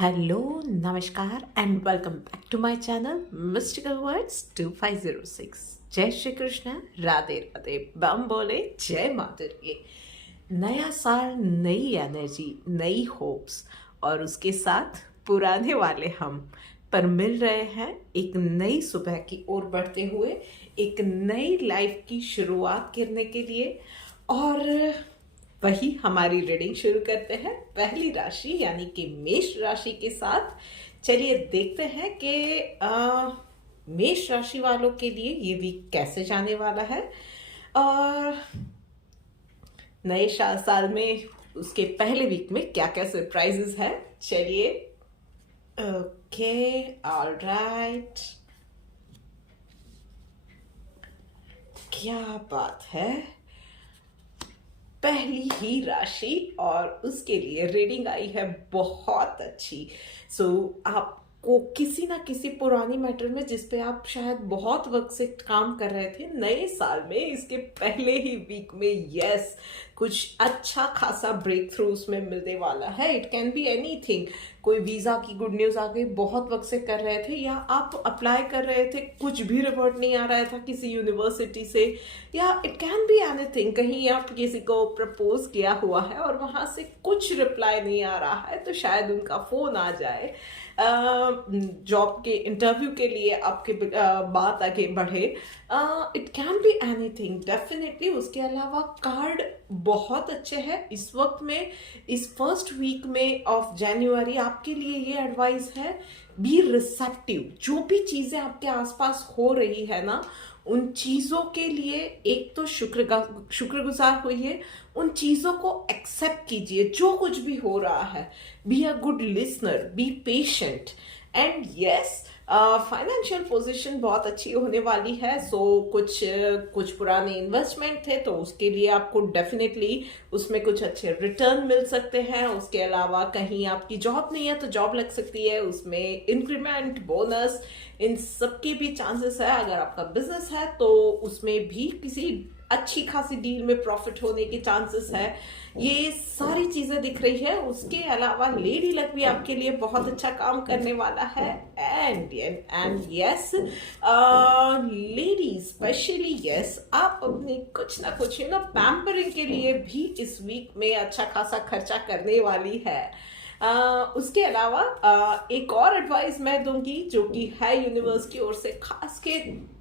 Hello नमस्कार and welcome back to my channel mystical words 2506। जय श्री कृष्ण, राधे राधे, बम बोले, जय माता दी। नया साल, नई एनर्जी, नई होप्स और उसके साथ पुराने वाले हम पर मिल रहे हैं एक नई सुबह की ओर बढ़ते हुए, एक नई लाइफ की शुरुआत करने के लिए। और वही हमारी रीडिंग शुरू करते हैं पहली राशि यानी कि मेष राशि के साथ। चलिए देखते हैं कि मेष राशि वालों के लिए ये वीक कैसे जाने वाला है और नए साल में उसके पहले वीक में क्या क्या सरप्राइजेस है। चलिए ओके, ऑलराइट, क्या बात है। पहली ही राशि और उसके लिए रीडिंग आई है बहुत अच्छी। आपको किसी ना किसी पुरानी मैटर में जिस पे आप शायद बहुत वक्त से काम कर रहे थे, नए साल में इसके पहले ही वीक में यस कुछ अच्छा खासा ब्रेक थ्रू उसमें मिलने वाला है। It can be anything. कोई वीजा की गुड न्यूज आ गई, बहुत वक्त से कर रहे थे, या आप अप्लाई कर रहे थे, कुछ भी रिपोर्ट नहीं आ रहा था किसी यूनिवर्सिटी से, या इट कैन बी एनीथिंग। कहीं आप किसी को प्रपोज किया हुआ है और वहां से कुछ रिप्लाई नहीं आ रहा है, तो शायद उनका फोन आ जाए, जॉब के इंटरव्यू के लिए आपके बात आगे बढ़े। It can be anything definitely. उसके अलावा कार्ड बहुत अच्छे हैं इस वक्त में। इस फर्स्ट वीक में ऑफ जनवरी आपके लिए ये एडवाइस है, बी रिसेप्टिव। जो भी चीजें आपके आसपास हो रही है ना, उन चीजों के लिए एक तो शुक्रगुजार होइए, उन चीजों को एक्सेप्ट कीजिए जो कुछ भी हो रहा है। Be a good listener, be patient and yes financial position बहुत अच्छी होने वाली है। कुछ पुराने इन्वेस्टमेंट थे तो उसके लिए आपको डेफिनेटली उसमें कुछ अच्छे रिटर्न मिल सकते हैं। उसके अलावा कहीं आपकी जॉब नहीं है तो जॉब लग सकती है, उसमें इंक्रीमेंट, बोनस, इन सब के भी चांसेस है। अगर आपका बिजनेस है तो उसमें भी किसी अच्छी खासी डील में प्रॉफिट होने के चांसेस है। ये सारी चीजें दिख रही है। उसके अलावा लेडी लक भी आपके लिए बहुत अच्छा काम करने वाला है। And yes lady specially yes, आप अपनी कुछ ना कुछ पैम्परिंग के लिए भी इस वीक में अच्छा खासा खर्चा करने वाली है। उसके अलावा एक और एडवाइस मैं दूंगी जो कि है यूनिवर्स की ओर से, खास के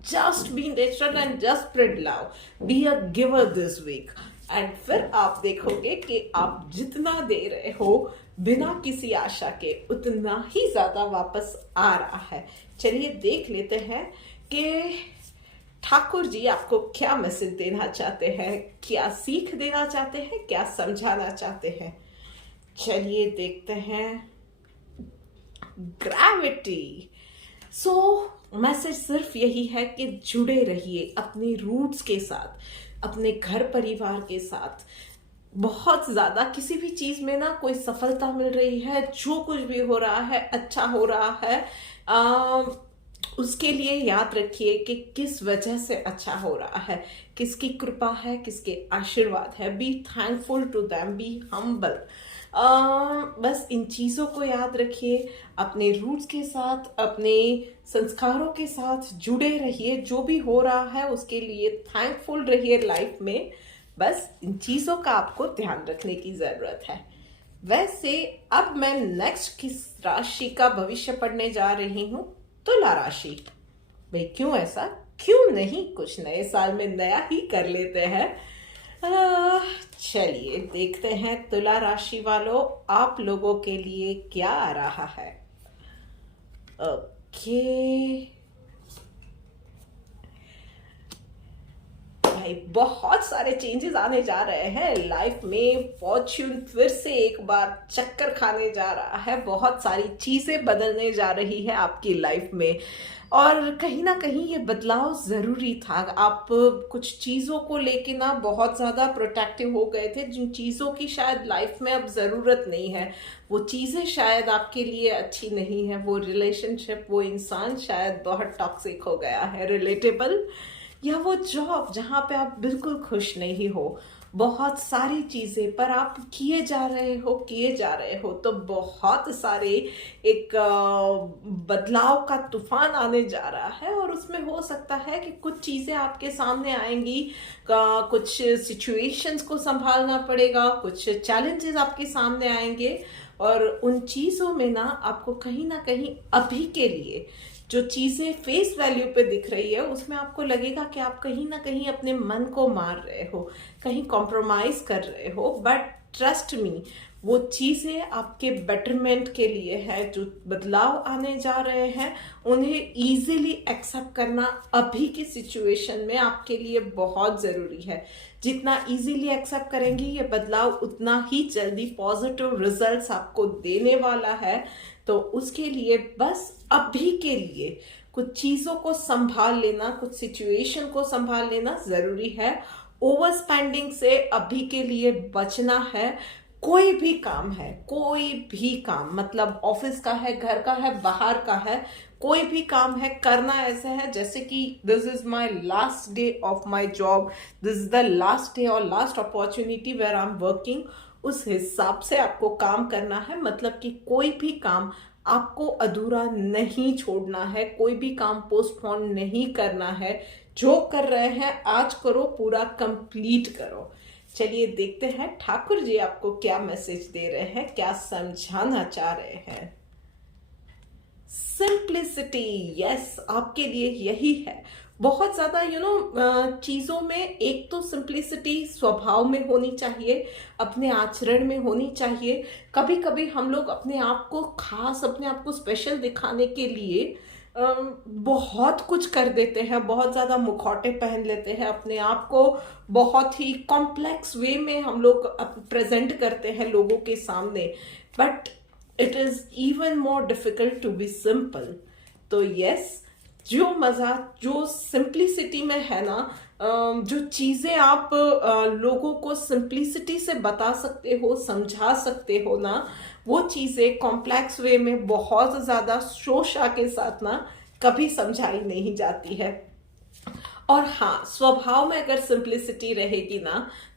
just be natural and just spread love, be a giver this week. And फिर आप देखोगे कि आप जितना दे रहे हो बिना किसी आशा के, उतना ही ज्यादा वापस आ रहा है। चलिए देख लेते हैं कि ठाकुर जी आपको क्या मैसेज देना चाहते हैं, क्या सीख देना चाहते हैं, क्या समझाना चाहते हैं। चलिए देखते हैं। ग्रेविटी। मैसेज सिर्फ यही है कि जुड़े रहिए अपने रूट्स के साथ, अपने घर परिवार के साथ। बहुत ज्यादा किसी भी चीज में ना कोई सफलता मिल रही है, जो कुछ भी हो रहा है अच्छा हो रहा है, उसके लिए याद रखिए कि किस वजह से अच्छा हो रहा है, किसकी कृपा है, किसके आशीर्वाद है। Be thankful to them, be humble. बस इन चीजों को याद रखिए, अपने रूट्स के साथ, अपने संस्कारों के साथ जुड़े रहिए। जो भी हो रहा है उसके लिए थैंकफुल रहिए लाइफ में। बस इन चीजों का आपको ध्यान रखने की जरूरत है। वैसे अब मैं नेक्स्ट किस राशि का भविष्य पढ़ने जा रही हूँ? तुला राशि। भाई क्यों ऐसा, क्यों नहीं कुछ नए साल में नया ही कर लेते हैं। चलिए देखते हैं तुला राशि वालों आप लोगों के लिए क्या आ रहा है। ओके भाई, बहुत सारे चेंजेस आने जा रहे हैं लाइफ में। फॉर्च्यून फिर से एक बार चक्कर खाने जा रहा है, बहुत सारी चीजें बदलने जा रही है आपकी लाइफ में, और कहीं ना कहीं ये बदलाव जरूरी था। आप कुछ चीजों को लेके ना बहुत ज्यादा प्रोटेक्टिव हो गए थे, जिन चीजों की शायद लाइफ में अब जरूरत नहीं है। वो चीजें शायद आपके लिए अच्छी नहीं है, वो रिलेशनशिप, वो इंसान शायद बहुत टॉक्सिक हो गया है, रिलेटेबल, या वो जॉब जहाँ पे आप बिल्कुल खुश नहीं हो, बहुत सारी चीज़ें, पर आप किए जा रहे हो तो बहुत सारे एक बदलाव का तूफान आने जा रहा है। और उसमें हो सकता है कि कुछ चीज़ें आपके सामने आएंगी, कुछ सिचुएशंस को संभालना पड़ेगा, कुछ चैलेंजेस आपके सामने आएंगे। और उन चीज़ों में आपको कहीं ना कहीं अभी के लिए जो चीज़ें फेस वैल्यू पे दिख रही है उसमें आपको लगेगा कि आप कहीं ना कहीं अपने मन को मार रहे हो, कहीं कॉम्प्रोमाइज कर रहे हो। बट ट्रस्ट मी, वो चीज़ें आपके बेटरमेंट के लिए है। जो बदलाव आने जा रहे हैं उन्हें इजीली एक्सेप्ट करना अभी की सिचुएशन में आपके लिए बहुत ज़रूरी है। जितना इजीली एक्सेप्ट करेंगे ये बदलाव उतना ही जल्दी पॉजिटिव रिजल्ट्स आपको देने वाला है। तो उसके लिए बस अभी के लिए कुछ चीज़ों को संभाल लेना, कुछ सिचुएशन को संभाल लेना ज़रूरी है। ओवर स्पेंडिंग से अभी के लिए बचना है। कोई भी काम है, कोई भी काम, मतलब ऑफिस का है, घर का है, बाहर का है, कोई भी काम है, करना ऐसा है जैसे कि this is my last day of my job, this is the last day और last opportunity where I am working. उस हिसाब से आपको काम करना है। मतलब कि कोई भी काम आपको अधूरा नहीं छोड़ना है, कोई भी काम पोस्टपोन नहीं करना है। जो कर रहे हैं आज करो, पूरा कंप्लीट करो। चलिए देखते हैं ठाकुर जी आपको क्या मैसेज दे रहे हैं, क्या समझाना चाह रहे हैं। सिंप्लिसिटी, यस, आपके लिए यही है। बहुत ज़्यादा चीज़ों में एक तो सिंप्लिसिटी स्वभाव में होनी चाहिए, अपने आचरण में होनी चाहिए। कभी कभी हम लोग अपने आप को खास, अपने आप को स्पेशल दिखाने के लिए बहुत कुछ कर देते हैं, बहुत ज़्यादा मुखौटे पहन लेते हैं, अपने आप को बहुत ही कॉम्प्लेक्स वे में हम लोग प्रेजेंट करते हैं लोगों के सामने। But it is even more difficult to be simple. तो यस, जो मज़ा जो सिंप्लिसिटी में है जो चीज़ें आप लोगों को सिंप्लिसिटी से बता सकते हो, समझा सकते हो वो चीज़ें कॉम्प्लेक्स वे में बहुत ज़्यादा शोशा के साथ कभी समझाई नहीं जाती है। और हाँ, स्वभाव में अगर सिंप्लिसिटी रहेगी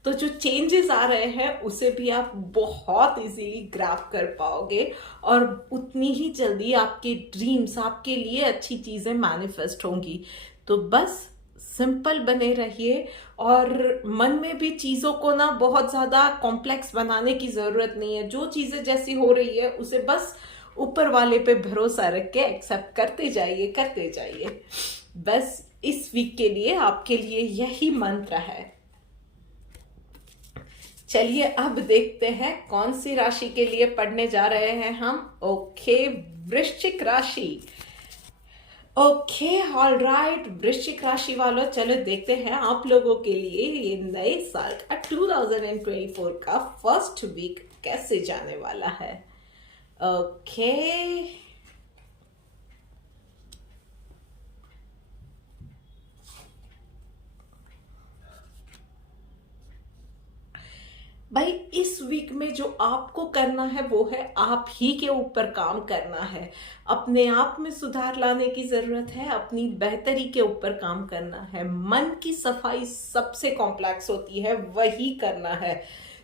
तो जो चेंजेस आ रहे हैं उसे भी आप बहुत इजीली ग्रैब कर पाओगे और उतनी ही जल्दी आपके ड्रीम्स, आपके लिए अच्छी चीज़ें मैनिफेस्ट होंगी। तो बस सिंपल बने रहिए और मन में भी चीज़ों को बहुत ज़्यादा कॉम्प्लेक्स बनाने की ज़रूरत नहीं है। जो चीज़ें जैसी हो रही है उसे बस ऊपर वाले पे भरोसा रख के एक्सेप्ट करते जाइए। बस इस वीक के लिए आपके लिए यही मंत्र है। चलिए अब देखते हैं कौन सी राशि के लिए पढ़ने जा रहे हैं हम। ओके, वृश्चिक राशि। ओके, ऑल राइट, वृश्चिक राशि वालों, चलो देखते हैं आप लोगों के लिए ये नए साल का 2024 का फर्स्ट वीक कैसे जाने वाला है। ओके, भाई इस वीक में जो आपको करना है वो है आप ही के ऊपर काम करना है। अपने आप में सुधार लाने की जरूरत है, अपनी बेहतरी के ऊपर काम करना है। मन की सफाई सबसे कॉम्प्लेक्स होती है, वही करना है।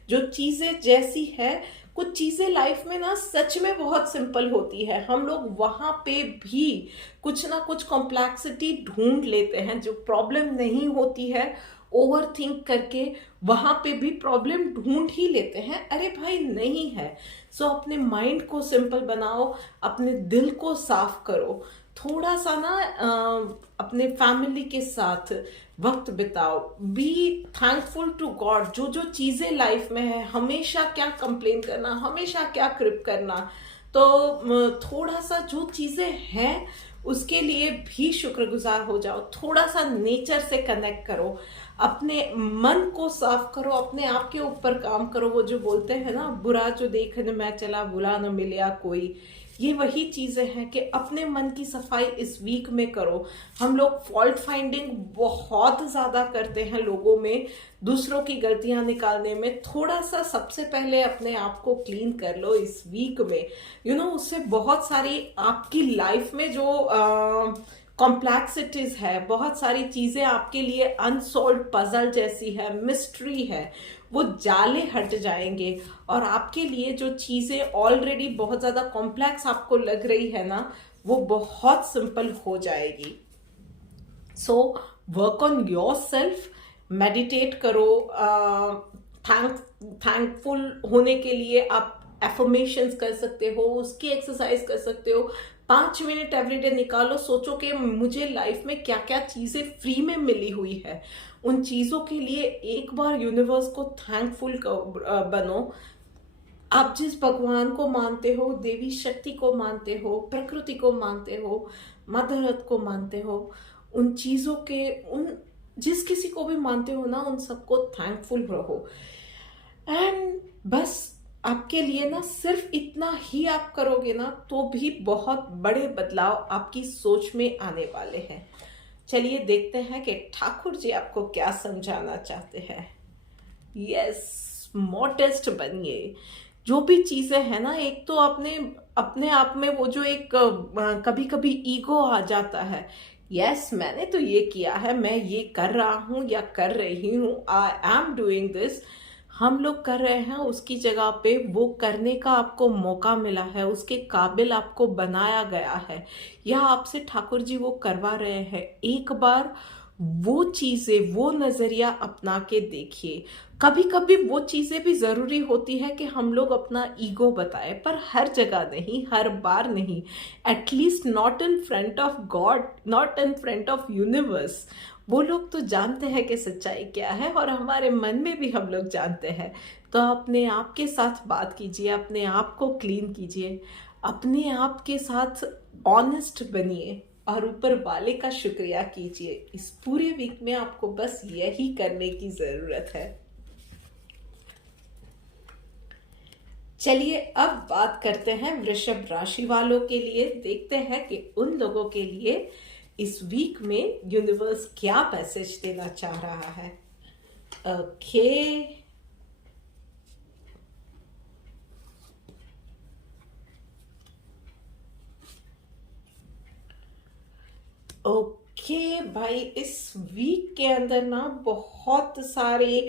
जो चीजें जैसी है, कुछ चीजें लाइफ में सच में बहुत सिंपल होती है, हम लोग वहां पे भी कुछ ना कुछ कॉम्प्लेक्सिटी ढूंढ लेते हैं। जो प्रॉब्लम नहीं होती है, ओवर थिंक करके वहां पे भी प्रॉब्लम ढूंढ ही लेते हैं। अरे भाई नहीं है। सो अपने माइंड को सिंपल बनाओ, अपने दिल को साफ करो, थोड़ा सा अपने फैमिली के साथ वक्त बिताओ, बी थैंकफुल टू गॉड। जो जो चीजें लाइफ में है, हमेशा क्या कंप्लेन करना, हमेशा क्या क्रिप करना, तो थोड़ा सा जो चीजें हैं उसके लिए भी शुक्रगुजार हो जाओ। थोड़ा सा नेचर से कनेक्ट करो, अपने मन को साफ करो, अपने आप के ऊपर काम करो। वो जो बोलते हैं बुरा जो देखने में चला बुरा न मिला कोई, ये वही चीजें हैं कि अपने मन की सफाई इस वीक में करो। हम लोग फॉल्ट फाइंडिंग बहुत ज्यादा करते हैं लोगों में, दूसरों की गलतियां निकालने में। थोड़ा सा सबसे पहले अपने आप को क्लीन कर लो इस वीक में। उससे बहुत सारी आपकी लाइफ में जो कॉम्प्लेक्सिटीज है, बहुत सारी चीजें आपके लिए अनसॉल्व पजल जैसी है, मिस्ट्री है, वो जाले हट जाएंगे और आपके लिए जो चीजें ऑलरेडी बहुत ज्यादा कॉम्प्लेक्स आपको लग रही है ना, वो बहुत सिंपल हो जाएगी। So work on your self, meditate करो, थैंकफुल होने के लिए आप एफर्मेशंस कर सकते हो, उसकी एक्सरसाइज कर सकते हो। 5 मिनट एवरीडे निकालो, सोचो कि मुझे लाइफ में क्या क्या चीजें फ्री में मिली हुई है, उन चीजों के लिए एक बार यूनिवर्स को थैंकफुल बनो। आप जिस भगवान को मानते हो, देवी शक्ति को मानते हो, प्रकृति को मानते हो, मदर अर्थ को मानते हो, उन चीजों के, उन जिस किसी को भी मानते हो ना, उन सबको थैंकफुल रहो। एंड बस आपके लिए ना सिर्फ इतना ही आप करोगे ना, तो भी बहुत बड़े बदलाव आपकी सोच में आने वाले हैं। चलिए देखते हैं कि ठाकुर जी आपको क्या समझाना चाहते हैं। यस, मॉडेस्ट बनिए। जो भी चीजें हैं ना, एक तो अपने आप में वो जो एक कभी कभी ईगो आ जाता है। यस, मैंने तो ये किया है, मैं ये कर रहा हूं या कर रही हूं, आई एम डूइंग दिस। हम लोग कर रहे हैं, उसकी जगह पे वो करने का आपको मौका मिला है, उसके काबिल आपको बनाया गया है, या आपसे ठाकुर जी वो करवा रहे हैं। एक बार वो चीजें, वो नजरिया अपना के देखिए। कभी कभी वो चीजें भी जरूरी होती है कि हम लोग अपना ईगो बताएं, पर हर जगह नहीं, हर बार नहीं, at least not in front of God, not in front of universe. वो लोग तो जानते हैं कि सच्चाई क्या है, और हमारे मन में भी हम लोग जानते हैं। तो अपने आप के साथ बात कीजिए, अपने आप को क्लीन कीजिए, अपने आप के साथ ऑनेस्ट बनिए और ऊपर वाले का शुक्रिया कीजिए। इस पूरे वीक में आपको बस यही करने की जरूरत है। चलिए अब बात करते हैं वृषभ राशि वालों के लिए। देखते हैं कि उन लोगों के लिए इस वीक में यूनिवर्स क्या मैसेज देना चाह रहा है। ओके, ओके भाई, इस वीक के अंदर ना बहुत सारे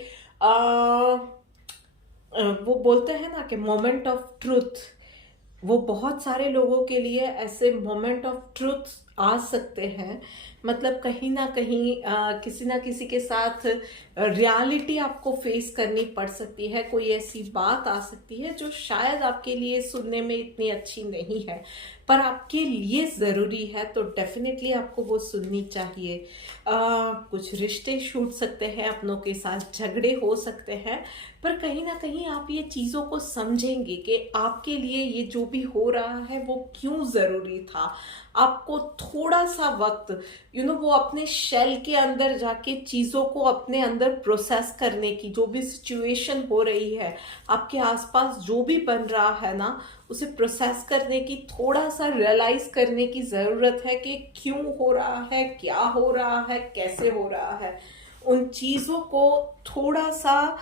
वो बोलते हैं ना कि मोमेंट ऑफ ट्रूथ, वो बहुत सारे लोगों के लिए ऐसे मोमेंट ऑफ ट्रूथ आ सकते हैं। मतलब कहीं ना कहीं किसी ना किसी के साथ रियलिटी आपको फेस करनी पड़ सकती है। कोई ऐसी बात आ सकती है जो शायद आपके लिए सुनने में इतनी अच्छी नहीं है, पर आपके लिए ज़रूरी है, तो डेफिनेटली आपको वो सुननी चाहिए। कुछ रिश्ते छूट सकते हैं, अपनों के साथ झगड़े हो सकते हैं, पर कहीं ना कहीं आप ये चीज़ों को समझेंगे कि आपके लिए ये जो भी हो रहा है वो क्यों ज़रूरी था। आपको थोड़ा सा वक्त वो अपने शेल के अंदर जाके चीज़ों को अपने अंदर प्रोसेस करने की, जो भी सिचुएशन हो रही है आपके आसपास, जो भी बन रहा है ना, उसे प्रोसेस करने की, थोड़ा सा रियलाइज करने की ज़रूरत है कि क्यों हो रहा है, क्या हो रहा है, कैसे हो रहा है। उन चीज़ों को थोड़ा सा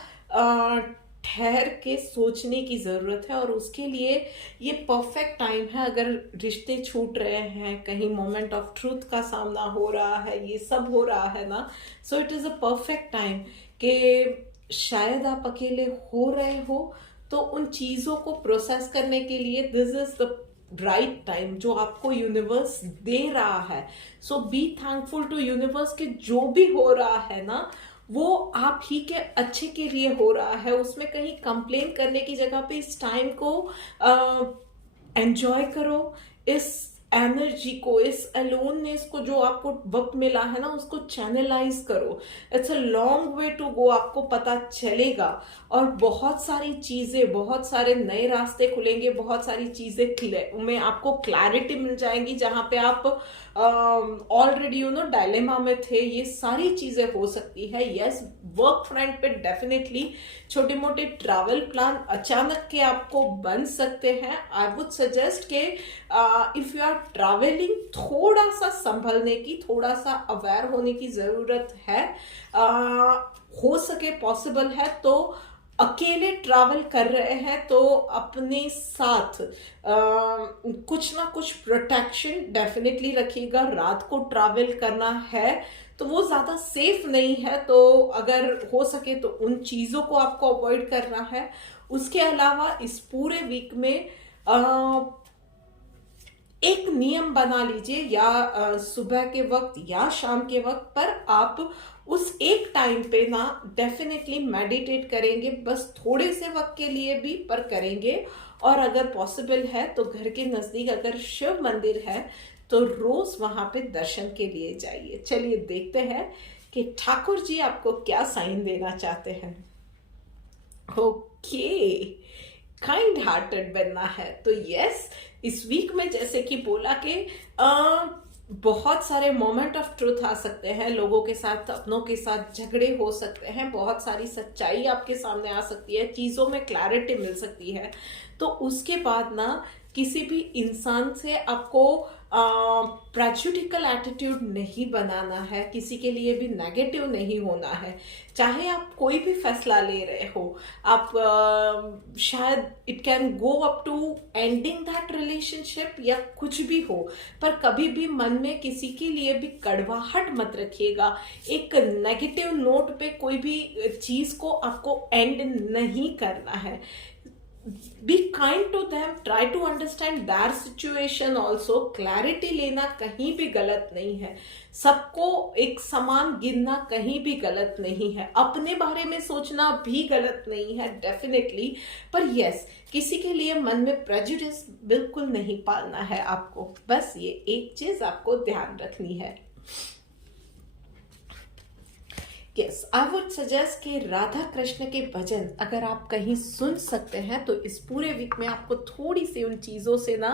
ठहर के सोचने की ज़रूरत है, और उसके लिए ये परफेक्ट टाइम है। अगर रिश्ते छूट रहे हैं, कहीं मोमेंट ऑफ ट्रूथ का सामना हो रहा है, ये सब हो रहा है ना, so it is a perfect time कि शायद आप अकेले हो रहे हो, तो उन चीज़ों को प्रोसेस करने के लिए this is the right time जो आपको यूनिवर्स दे रहा है। So B thankful to universe कि जो भी हो रहा है ना, वो आप ही के अच्छे के लिए हो रहा है। उसमें कहीं कंप्लेन करने की जगह पे इस टाइम को एंजॉय करो, इस एनर्जी को, इस अलोननेस को जो आपको वक्त मिला है ना, उसको चैनलाइज करो। It's a long way to go, आपको पता चलेगा, और बहुत सारी चीजें, बहुत सारे नए रास्ते खुलेंगे, बहुत सारी चीजें में आपको क्लैरिटी मिल जाएंगी, जहां पे आप ऑलरेडी डायलेमा में थे। ये सारी चीजें हो सकती है। यस, वर्क फ्रंट पे डेफिनेटली छोटे मोटे ट्रैवल प्लान अचानक के आपको बन सकते हैं। आई वुड सजेस्ट के इफ यू आर ट्रैवलिंग, थोड़ा सा संभलने की, थोड़ा सा अवेयर होने की जरूरत है। हो सके, पॉसिबल है तो अकेले ट्रैवल कर रहे हैं तो अपने साथ कुछ ना कुछ प्रोटेक्शन डेफिनेटली रखिएगा। रात को ट्रैवल करना है तो वो ज़्यादा सेफ नहीं है, तो अगर हो सके तो उन चीज़ों को आपको अवॉइड करना है। उसके अलावा इस पूरे वीक में एक नियम बना लीजिए, या सुबह के वक्त या शाम के वक्त पर आप उस एक टाइम पे ना डेफिनेटली मेडिटेट करेंगे, बस थोड़े से वक्त के लिए भी पर करेंगे। और अगर पॉसिबल है तो घर के नज़दीक अगर शिव मंदिर है तो रोज वहां पे दर्शन के लिए जाइए। चलिए देखते हैं कि ठाकुर जी आपको क्या साइन देना चाहते हैं। ओके, काइंड हार्टेड बनना है तो यस, इस वीक में जैसे कि बोला कि बहुत सारे मोमेंट ऑफ ट्रूथ आ सकते हैं, लोगों के साथ, अपनों के साथ झगड़े हो सकते हैं, बहुत सारी सच्चाई आपके सामने आ सकती है, चीज़ों में क्लैरिटी मिल सकती है। तो उसके बाद ना किसी भी इंसान से आपको प्रेजुडिकल एटीट्यूड नहीं बनाना है, किसी के लिए भी नेगेटिव नहीं होना है। चाहे आप कोई भी फैसला ले रहे हो, आप शायद it can go up to ending that relationship या कुछ भी हो, पर कभी भी मन में किसी के लिए भी कड़वाहट मत रखिएगा। एक नेगेटिव नोट पे कोई भी चीज को आपको एंड नहीं करना है। Be kind to them, try to understand their situation also. Clarity लेना कहीं भी गलत नहीं है, सबको एक समान गिनना कहीं भी गलत नहीं है, अपने बारे में सोचना भी गलत नहीं है डेफिनेटली। पर यस, किसी के लिए मन में प्रेजुडिस बिल्कुल नहीं पालना है आपको, बस ये एक चीज आपको ध्यान रखनी है। यस, आई वुड सजेस्ट कि राधा कृष्ण के भजन अगर आप कहीं सुन सकते हैं तो इस पूरे वीक में आपको थोड़ी सी उन चीज़ों से ना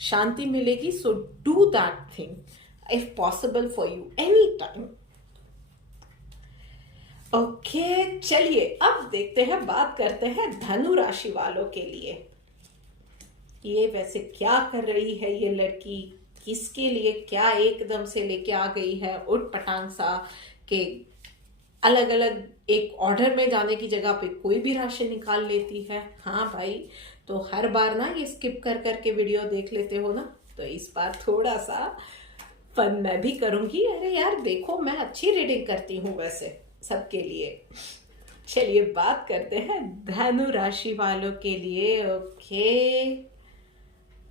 शांति मिलेगी। So do that thing if possible for you any time. Okay, चलिए अब देखते हैं, बात करते हैं धनु राशि वालों के लिए। ये वैसे क्या कर रही है ये लड़की, किसके लिए क्या एकदम से लेके आ गई है उठ पटांग सा के अलग अलग एक ऑर्डर में जाने की जगह पे कोई भी राशि निकाल लेती है। हाँ भाई, तो हर बार ना ये स्किप कर करके वीडियो देख लेते हो ना, तो इस बार थोड़ा सा फन मैं भी करूंगी। अरे यार देखो, मैं अच्छी रीडिंग करती हूँ वैसे सबके लिए। चलिए बात करते हैं धनु राशि वालों के लिए। Okay,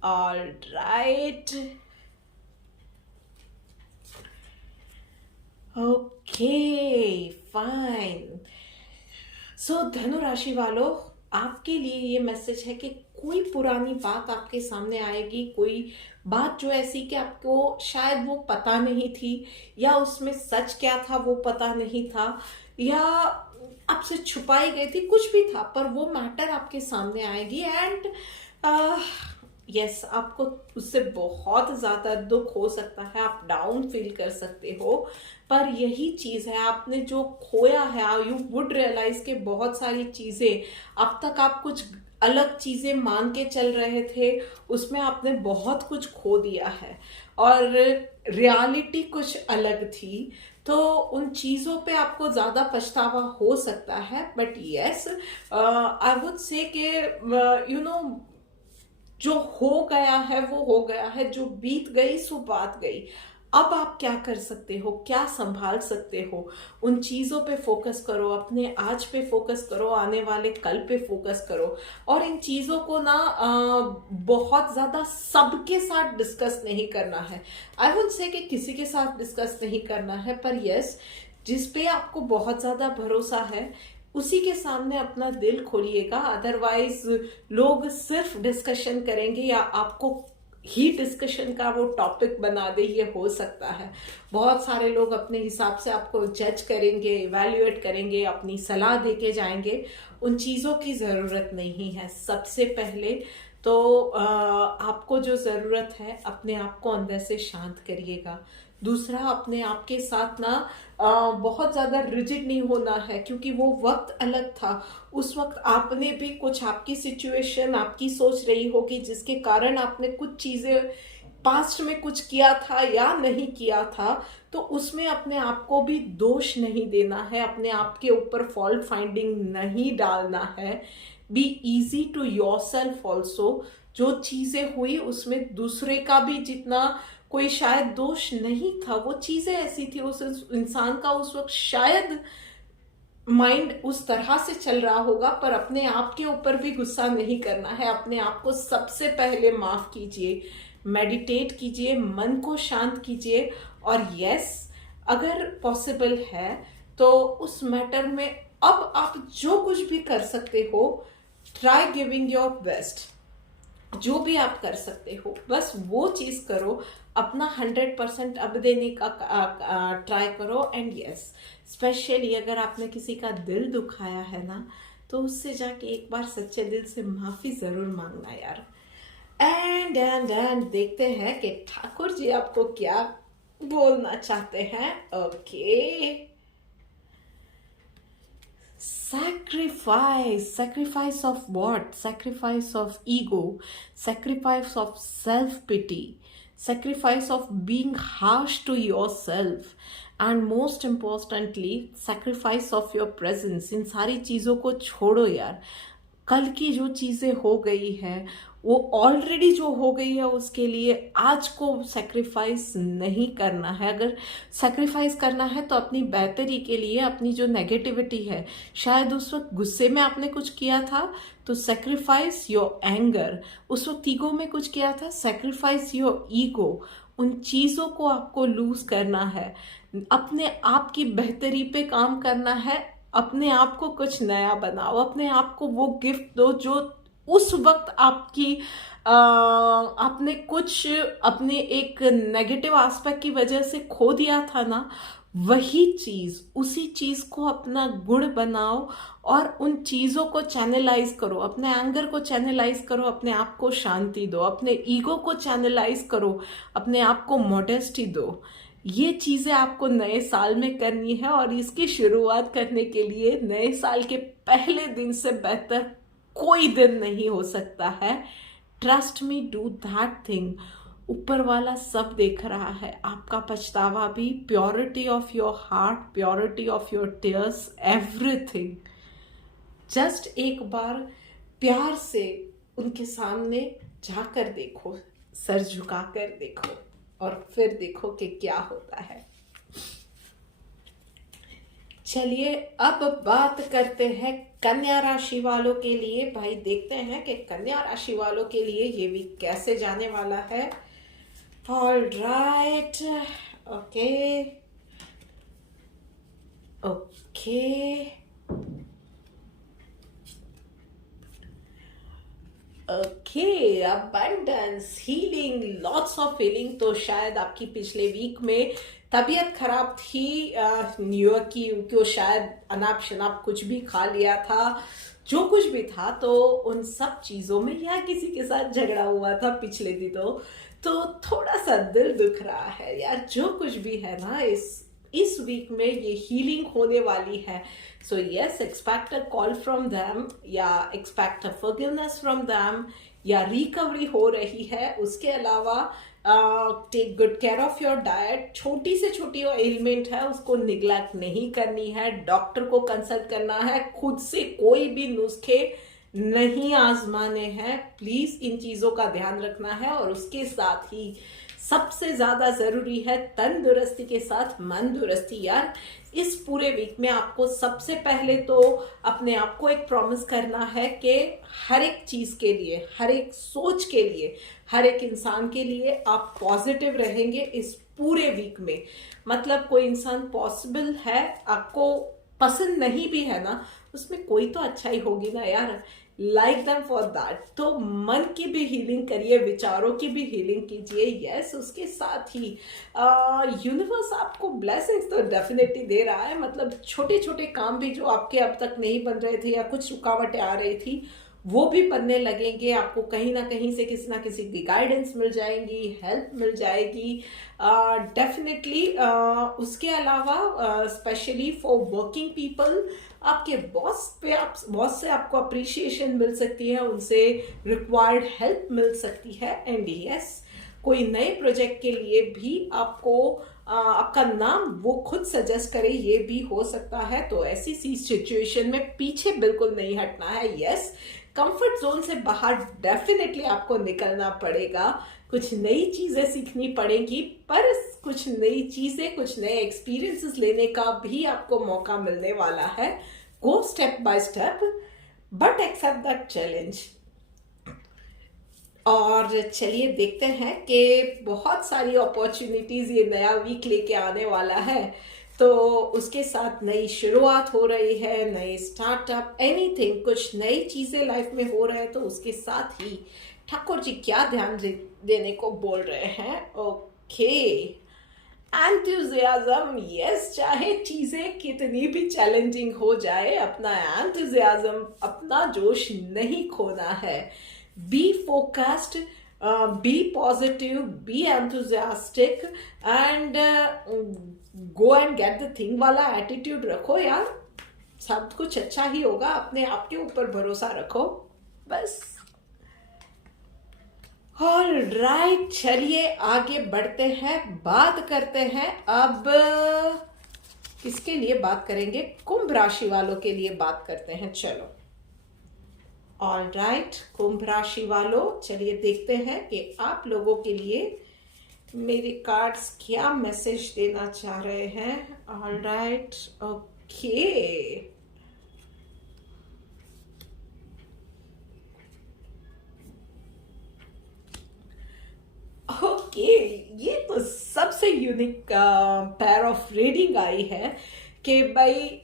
all right, okay fine. So धनु राशि वालों, आपके लिए ये मैसेज है कि कोई पुरानी बात आपके सामने आएगी, कोई बात जो ऐसी कि आपको शायद वो पता नहीं थी, या उसमें सच क्या था वो पता नहीं था, या आपसे छुपाई गई थी, कुछ भी था, पर वो मैटर आपके सामने आएगी। एंड यस, आपको उससे बहुत ज़्यादा दुख हो सकता है, आप डाउन फील कर सकते हो, पर यही चीज़ है, आपने जो खोया है, यू वुड रियलाइज के बहुत सारी चीज़ें अब तक आप कुछ अलग चीज़ें मान के चल रहे थे, उसमें आपने बहुत कुछ खो दिया है और रियलिटी कुछ अलग थी। तो उन चीज़ों पे आपको ज़्यादा पछतावा हो सकता है, but yes, I would say कि यू नो, जो हो गया है वो हो गया है, जो बीत गई सो बात गई। अब आप क्या कर सकते हो, क्या संभाल सकते हो, उन चीज़ों पे फोकस करो, अपने आज पे फोकस करो, आने वाले कल पे फोकस करो। और इन चीज़ों को ना बहुत ज़्यादा सबके साथ डिस्कस नहीं करना है। आई वुड से कि किसी के साथ डिस्कस नहीं करना है, पर यस, जिस पे आपको बहुत ज़्यादा भरोसा है उसी के सामने अपना दिल खोलिएगा। अदरवाइज लोग सिर्फ डिस्कशन करेंगे या आपको ही डिस्कशन का वो टॉपिक बना दे, ये हो सकता है। बहुत सारे लोग अपने हिसाब से आपको जज करेंगे, इवैल्यूएट करेंगे, अपनी सलाह देके जाएंगे। उन चीज़ों की ज़रूरत नहीं है। सबसे पहले तो आपको जो ज़रूरत है, अपने आप को अंदर से शांत करिएगा। दूसरा, अपने आप के साथ ना बहुत ज़्यादा रिजिड नहीं होना है, क्योंकि वो वक्त अलग था। उस वक्त आपने भी कुछ, आपकी सिचुएशन, आपकी सोच रही होगी जिसके कारण आपने कुछ चीज़ें पास्ट में कुछ किया था या नहीं किया था, तो उसमें अपने आप को भी दोष नहीं देना है, अपने आप के ऊपर फॉल्ट फाइंडिंग नहीं डालना है। Be easy to yourself also. जो चीज़ें हुई उसमें दूसरे का भी जितना कोई शायद दोष नहीं था, वो चीज़ें ऐसी थी, उस इंसान का उस वक्त शायद माइंड उस तरह से चल रहा होगा, पर अपने आप के ऊपर भी गुस्सा नहीं करना है। अपने आप को सबसे पहले माफ कीजिए, मेडिटेट कीजिए, मन को शांत कीजिए, और यस, अगर पॉसिबल है तो उस मैटर में अब आप जो कुछ भी कर सकते हो, ट्राई गिविंग योर बेस्ट। जो भी आप कर सकते हो बस वो चीज़ करो, अपना 100% अब देने का ट्राई करो। एंड यस, स्पेशली अगर आपने किसी का दिल दुखाया है ना, तो उससे जाके एक बार सच्चे दिल से माफ़ी ज़रूर मांगना यार। एंड देखते हैं कि ठाकुर जी आपको क्या बोलना चाहते हैं। Okay, sacrifice of what? Sacrifice of ego, sacrifice of self pity, sacrifice of being harsh to yourself, and most importantly sacrifice of your presence। इन सारी चीज़ों को छोड़ो यार। कल की जो चीज़ें हो गई है वो ऑलरेडी जो हो गई है, उसके लिए आज को सैक्रिफाइस नहीं करना है। अगर सैक्रिफाइस करना है तो अपनी बेहतरी के लिए, अपनी जो नेगेटिविटी है, शायद उस वक्त गुस्से में आपने कुछ किया था तो सैक्रिफाइस योर एंगर। उस वक्त ईगो में कुछ किया था, सैक्रिफाइस योर ईगो। उन चीज़ों को आपको लूज करना है, अपने आप की बेहतरी पे काम करना है, अपने आप को कुछ नया बनाओ, अपने आप को वो गिफ्ट दो जो उस वक्त आपने कुछ अपने एक नेगेटिव एस्पेक्ट की वजह से खो दिया था ना, वही चीज़, उसी चीज़ को अपना गुण बनाओ और उन चीज़ों को चैनलाइज करो। अपने एंगर को चैनलाइज करो, अपने आप को शांति दो, अपने ईगो को चैनलाइज करो, अपने आप को मॉडेस्टी दो। ये चीज़ें आपको नए साल में करनी है, और इसकी शुरुआत करने के लिए नए साल के पहले दिन से बेहतर कोई दिन नहीं हो सकता है। Trust me, do that thing. ऊपर वाला सब देख रहा है, आपका पछतावा भी, purity of your heart, purity of your tears, everything. Just एक बार प्यार से उनके सामने जाकर देखो, सर झुकाकर देखो, और फिर देखो कि क्या होता है। चलिए अब बात करते हैं कन्या राशि वालों के लिए। भाई देखते हैं कि कन्या राशि वालों के लिए ये वीक कैसे जाने वाला है। All right, okay okay okay, abundance, healing, lots of healing. तो शायद आपकी पिछले वीक में तबीयत खराब थी, न्यू ईयर की, क्यों शायद अनाप शनाप कुछ भी खा लिया था, जो कुछ भी था, तो उन सब चीज़ों में या किसी के साथ झगड़ा हुआ था पिछले दिनों, तो थोड़ा सा दिल दुख रहा है यार। जो कुछ भी है ना, इस वीक में ये हीलिंग होने वाली है। So yes, expect a call from them, या expect a forgiveness from them, या रिकवरी हो रही है। उसके अलावा take good care of your diet. छोटी से छोटी जो एलिमेंट है उसको निग्लेक्ट नहीं करनी है, डॉक्टर को कंसल्ट करना है, खुद से कोई भी नुस्खे नहीं आजमाने हैं। प्लीज इन चीजों का ध्यान रखना है, और उसके साथ ही सबसे ज्यादा जरूरी है तंदुरुस्ती के साथ मन दुरुस्ती। यार इस पूरे वीक में आपको सबसे पहले तो अपने आप को एक प्रॉमिस करना है कि हर एक चीज के लिए, हर एक सोच के लिए, हर एक इंसान के लिए आप पॉजिटिव रहेंगे इस पूरे वीक में। मतलब कोई इंसान पॉसिबल है, आपको पसंद नहीं भी है ना, उसमें कोई तो अच्छाई होगी ना यार। Like them for that. तो मन की भी हीलिंग करिए, विचारों की भी हीलिंग कीजिए। यस, उसके साथ ही यूनिवर्स आपको ब्लेसिंग्स तो डेफिनेटली दे रहा है। मतलब छोटे छोटे काम भी जो आपके अब तक नहीं बन रहे थे, या कुछ रुकावटें आ रही थी, वो भी बनने लगेंगे। आपको कहीं ना कहीं से किसी ना किसी की गाइडेंस मिल जाएंगी, हेल्प मिल जाएगी डेफिनेटली। उसके अलावा स्पेशली फॉर वर्किंग पीपल, आपके बॉस से आपको अप्रिशिएशन मिल सकती है, उनसे रिक्वायर्ड हेल्प मिल सकती है। एंड यस, कोई नए प्रोजेक्ट के लिए भी आपको आपका नाम वो खुद सजेस्ट करे, ये भी हो सकता है। तो ऐसी सी सिचुएशन में पीछे बिल्कुल नहीं हटना है। यस, कंफर्ट जोन से बाहर डेफिनेटली आपको निकलना पड़ेगा, कुछ नई चीजें सीखनी पड़ेंगी, पर कुछ नई चीजें, कुछ नए एक्सपीरियंसेस लेने का भी आपको मौका मिलने वाला है। Go step by step, but accept that challenge. और चलिए देखते हैं कि बहुत सारी अपॉर्चुनिटीज ये नया वीक लेके आने वाला है। तो उसके साथ नई शुरुआत हो रही है, नए स्टार्टअप, एनीथिंग, कुछ नई चीजें लाइफ में हो रहे हैं। तो उसके साथ ही ठाकुर जी क्या ध्यान देने को बोल रहे हैं? Okay, enthusiasm. यस, चाहे चीजें कितनी भी चैलेंजिंग हो जाए, अपना एंथुजियाज्म, अपना जोश नहीं खोना है। Be focused, be positive, be enthusiastic and go and get the thing वाला एटीट्यूड रखो यार, सब कुछ अच्छा ही होगा। अपने आप के ऊपर भरोसा रखो, बस। ऑल राइट, चलिए आगे बढ़ते हैं, बात करते हैं अब किसके लिए बात करेंगे? कुंभ राशि वालों के लिए बात करते हैं। चलो, ऑल राइट, कुंभ राशि वालों, चलिए देखते हैं कि आप लोगों के लिए मेरे कार्ड्स क्या मैसेज देना चाह रहे हैं। ऑल राइट, ओके, ओके, ये तो सबसे unique pair of reading I है कि भाई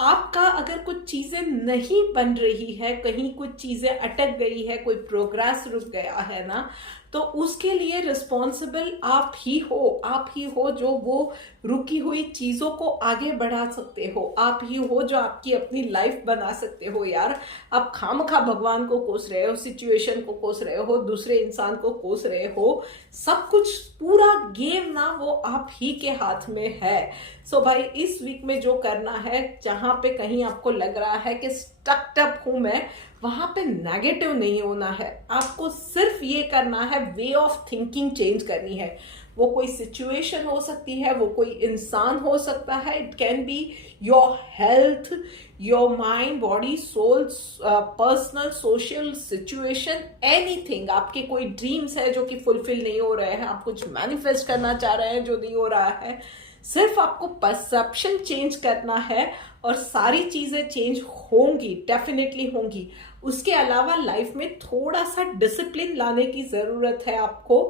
आपका अगर कुछ चीजें नहीं बन रही है, कहीं कुछ चीजें अटक गई है, कोई प्रोग्रेस रुक गया है ना, तो उसके लिए रिस्पॉन्सिबल आप ही हो जो वो रुकी हुई चीजों को आगे बढ़ा सकते हो, आप ही हो जो आपकी अपनी लाइफ बना सकते हो। यार, आप खामखा भगवान को कोस रहे हो, सिचुएशन को कोस रहे हो, दूसरे इंसान को कोस रहे हो, सब कुछ पूरा गेम ना वो आप ही के हाथ में है। सो भाई, इस वीक में जो करना है, जहां पे कहीं आपको लग रहा है कि स्टक्ड अप हूं मैं, वहां पे नेगेटिव नहीं होना है। आपको सिर्फ ये करना है, वे ऑफ थिंकिंग चेंज करनी है। वो कोई सिचुएशन हो सकती है, वो कोई इंसान हो सकता है, it can be your health, your mind, body, soul, personal, social situation, anything. आपके कोई ड्रीम्स है जो कि फुलफिल नहीं हो रहे हैं, आप कुछ मैनिफेस्ट करना चाह रहे हैं जो नहीं हो रहा है, सिर्फ आपको परसेप्शन चेंज करना है और सारी चीजें चेंज होंगी, डेफिनेटली होंगी। उसके अलावा लाइफ में थोड़ा सा डिसिप्लिन लाने की जरूरत है आपको,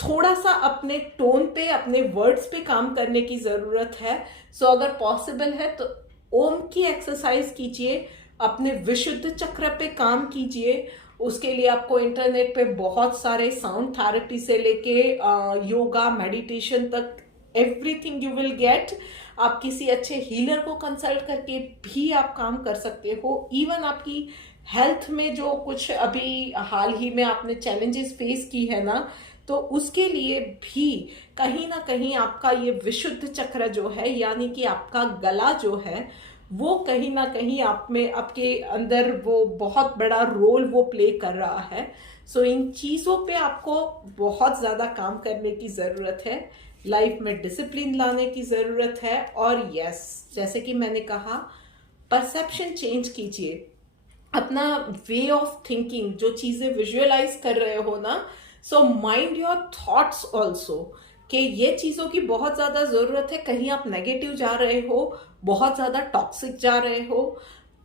थोड़ा सा अपने टोन पे, अपने वर्ड्स पे काम करने की जरूरत है। सो अगर पॉसिबल है तो ओम की एक्सरसाइज कीजिए, अपने विशुद्ध चक्र पे काम कीजिए। उसके लिए आपको इंटरनेट पे बहुत सारे साउंड थेरेपी से लेके योगा, मेडिटेशन तक एवरीथिंग यू विल गेट। आप किसी अच्छे हीलर को कंसल्ट करके भी आप काम कर सकते हो। इवन आपकी हेल्थ में जो कुछ अभी हाल ही में आपने चैलेंजेस फेस की है ना, तो उसके लिए भी कहीं ना कहीं आपका ये विशुद्ध चक्र जो है, यानी कि आपका गला जो है, वो कहीं ना कहीं आप में, आपके अंदर वो बहुत बड़ा रोल वो प्ले कर रहा है। सो इन चीज़ों पे आपको बहुत ज़्यादा काम करने की ज़रूरत है, लाइफ में डिसिप्लिन लाने की ज़रूरत है। और यस, जैसे कि मैंने कहा, परसेप्शन चेंज कीजिए, अपना वे ऑफ थिंकिंग, जो चीज़ें विजुअलाइज कर रहे हो ना, so mind your thoughts also, कि ये चीज़ों की बहुत ज़्यादा ज़रूरत है। कहीं आप नेगेटिव जा रहे हो, बहुत ज़्यादा टॉक्सिक जा रहे हो,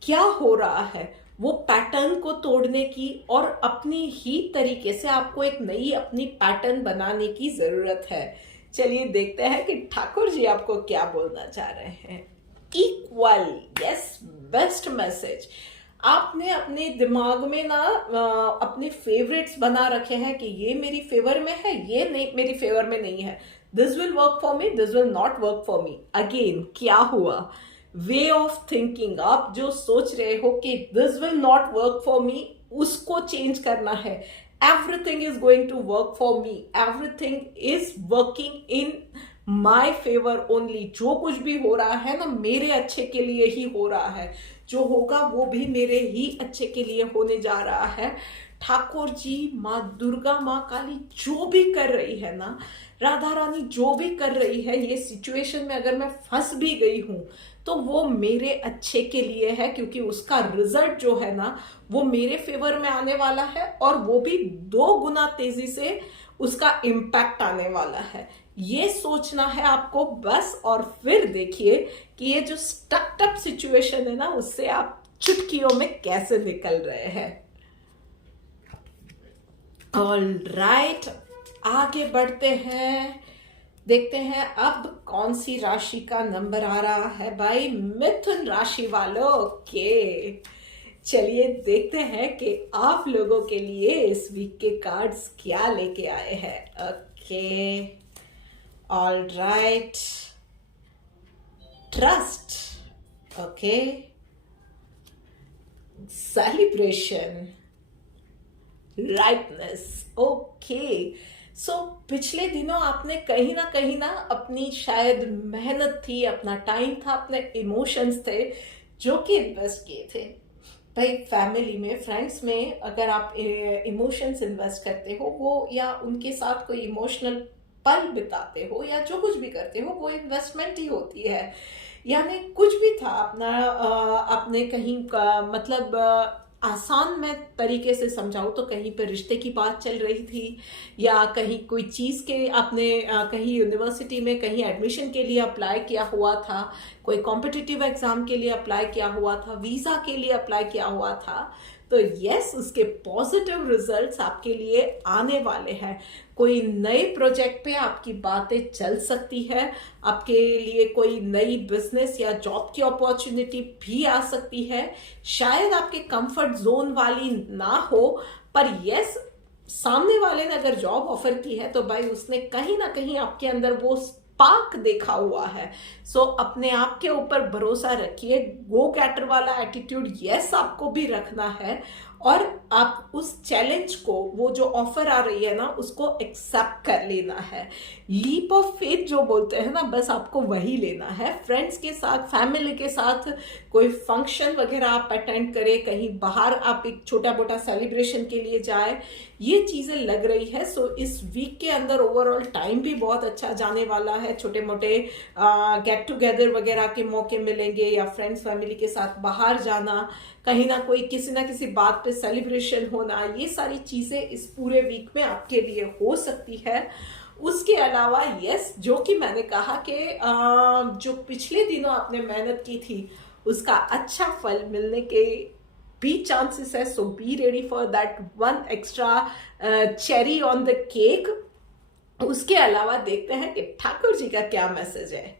क्या हो रहा है, वो पैटर्न को तोड़ने की और अपनी ही तरीके से आपको एक नई अपनी पैटर्न बनाने की ज़रूरत है। चलिए देखते हैं कि ठाकुर जी आपको क्या बोलना चाह रहे हैं। Equal, yes, best message. आपने अपने दिमाग में ना अपने फेवरेट्स बना रखे हैं कि ये मेरी फेवर में है, ये नहीं मेरी फेवर में नहीं है, this will work for me, this will not work for me. Again क्या हुआ? Way of thinking. आप जो सोच रहे हो कि this will not work for me, उसको चेंज करना है। Everything is going to work for me, everything is working in my favour only. जो कुछ भी हो रहा है ना, मेरे अच्छे के लिए ही हो रहा है, जो होगा वो भी मेरे ही अच्छे के लिए होने जा रहा है। ठाकुर जी, माँ दुर्गा, माँ काली जो भी कर रही है ना, राधा रानी जो भी कर रही है, ये सिचुएशन में अगर मैं फंस भी गई हूँ तो वो मेरे अच्छे के लिए है, क्योंकि उसका रिजल्ट जो है ना वो मेरे फेवर में आने वाला है, और वो भी 2 गुना तेजी से उसका इम्पैक्ट आने वाला है। ये सोचना है आपको बस, और फिर देखिए कि ये जो स्टक्ड अप सिचुएशन है ना, उससे आप चुटकियों में कैसे निकल रहे हैं। ऑल राइट, आगे बढ़ते हैं, देखते हैं अब कौन सी राशि का नंबर आ रहा है भाई। मिथुन राशि वालों के, चलिए देखते हैं कि आप लोगों के लिए इस वीक के कार्ड्स क्या लेके आए हैं। Okay, all right, trust, okay, celebration, rightness, okay. So पिछले दिनों आपने कहीं ना अपनी शायद मेहनत थी, अपना टाइम था, अपने इमोशंस थे जो कि इन्वेस्ट किए थे। भाई फैमिली में, फ्रेंड्स में अगर आप इमोशंस इन्वेस्ट करते हो, वो या उनके साथ कोई इमोशनल पल बिताते हो या जो कुछ भी करते हो, वो इन्वेस्टमेंट ही होती है। यानी कुछ भी था अपना, आपने कहीं का मतलब आसान मैं तरीके से समझाऊं तो कहीं पे रिश्ते की बात चल रही थी, या कहीं कोई चीज़ के आपने कहीं यूनिवर्सिटी में कहीं एडमिशन के लिए अप्लाई किया हुआ था, कोई कॉम्पिटिटिव एग्जाम के लिए अप्लाई किया हुआ था, वीज़ा के लिए अप्लाई किया हुआ था, तो यस उसके पॉजिटिव रिजल्ट्स आपके लिए आने वाले हैं। कोई नए प्रोजेक्ट पे आपकी बातें चल सकती है, आपके लिए कोई नई बिजनेस या जॉब की अपॉर्चुनिटी भी आ सकती है। शायद आपके कंफर्ट जोन वाली ना हो, पर यस सामने वाले ने अगर जॉब ऑफर की है तो भाई उसने कहीं ना कहीं आपके अंदर वो स्पार्क देखा हुआ है। सो अपने आप के ऊपर भरोसा रखिए, गो गेटर वाला एटीट्यूड यस आपको भी रखना है, और आप उस चैलेंज को, वो जो ऑफर आ रही है ना, उसको एक्सेप्ट कर लेना है। लीप ऑफ फेथ जो बोलते हैं ना, बस आपको वही लेना है। फ्रेंड्स के साथ, फैमिली के साथ कोई फंक्शन वगैरह आप अटेंड करें, कहीं बाहर आप एक छोटा मोटा सेलिब्रेशन के लिए जाए, ये चीजें लग रही है। सो इस वीक के अंदर ओवरऑल टाइम भी बहुत अच्छा जाने वाला है। छोटे मोटे गेट टुगेदर वगैरह के मौके मिलेंगे, या फ्रेंड्स फैमिली के साथ बाहर जाना, कहीं ना कोई किसी ना किसी बात पे सेलिब्रेशन होना, ये सारी चीजें इस पूरे वीक में आपके लिए हो सकती है। उसके अलावा यस, जो कि मैंने कहा कि जो पिछले दिनों आपने मेहनत की थी उसका अच्छा फल मिलने के भी चांसेस है। So be ready for that one extra cherry on the cake. उसके अलावा देखते हैं कि ठाकुर जी का क्या मैसेज है।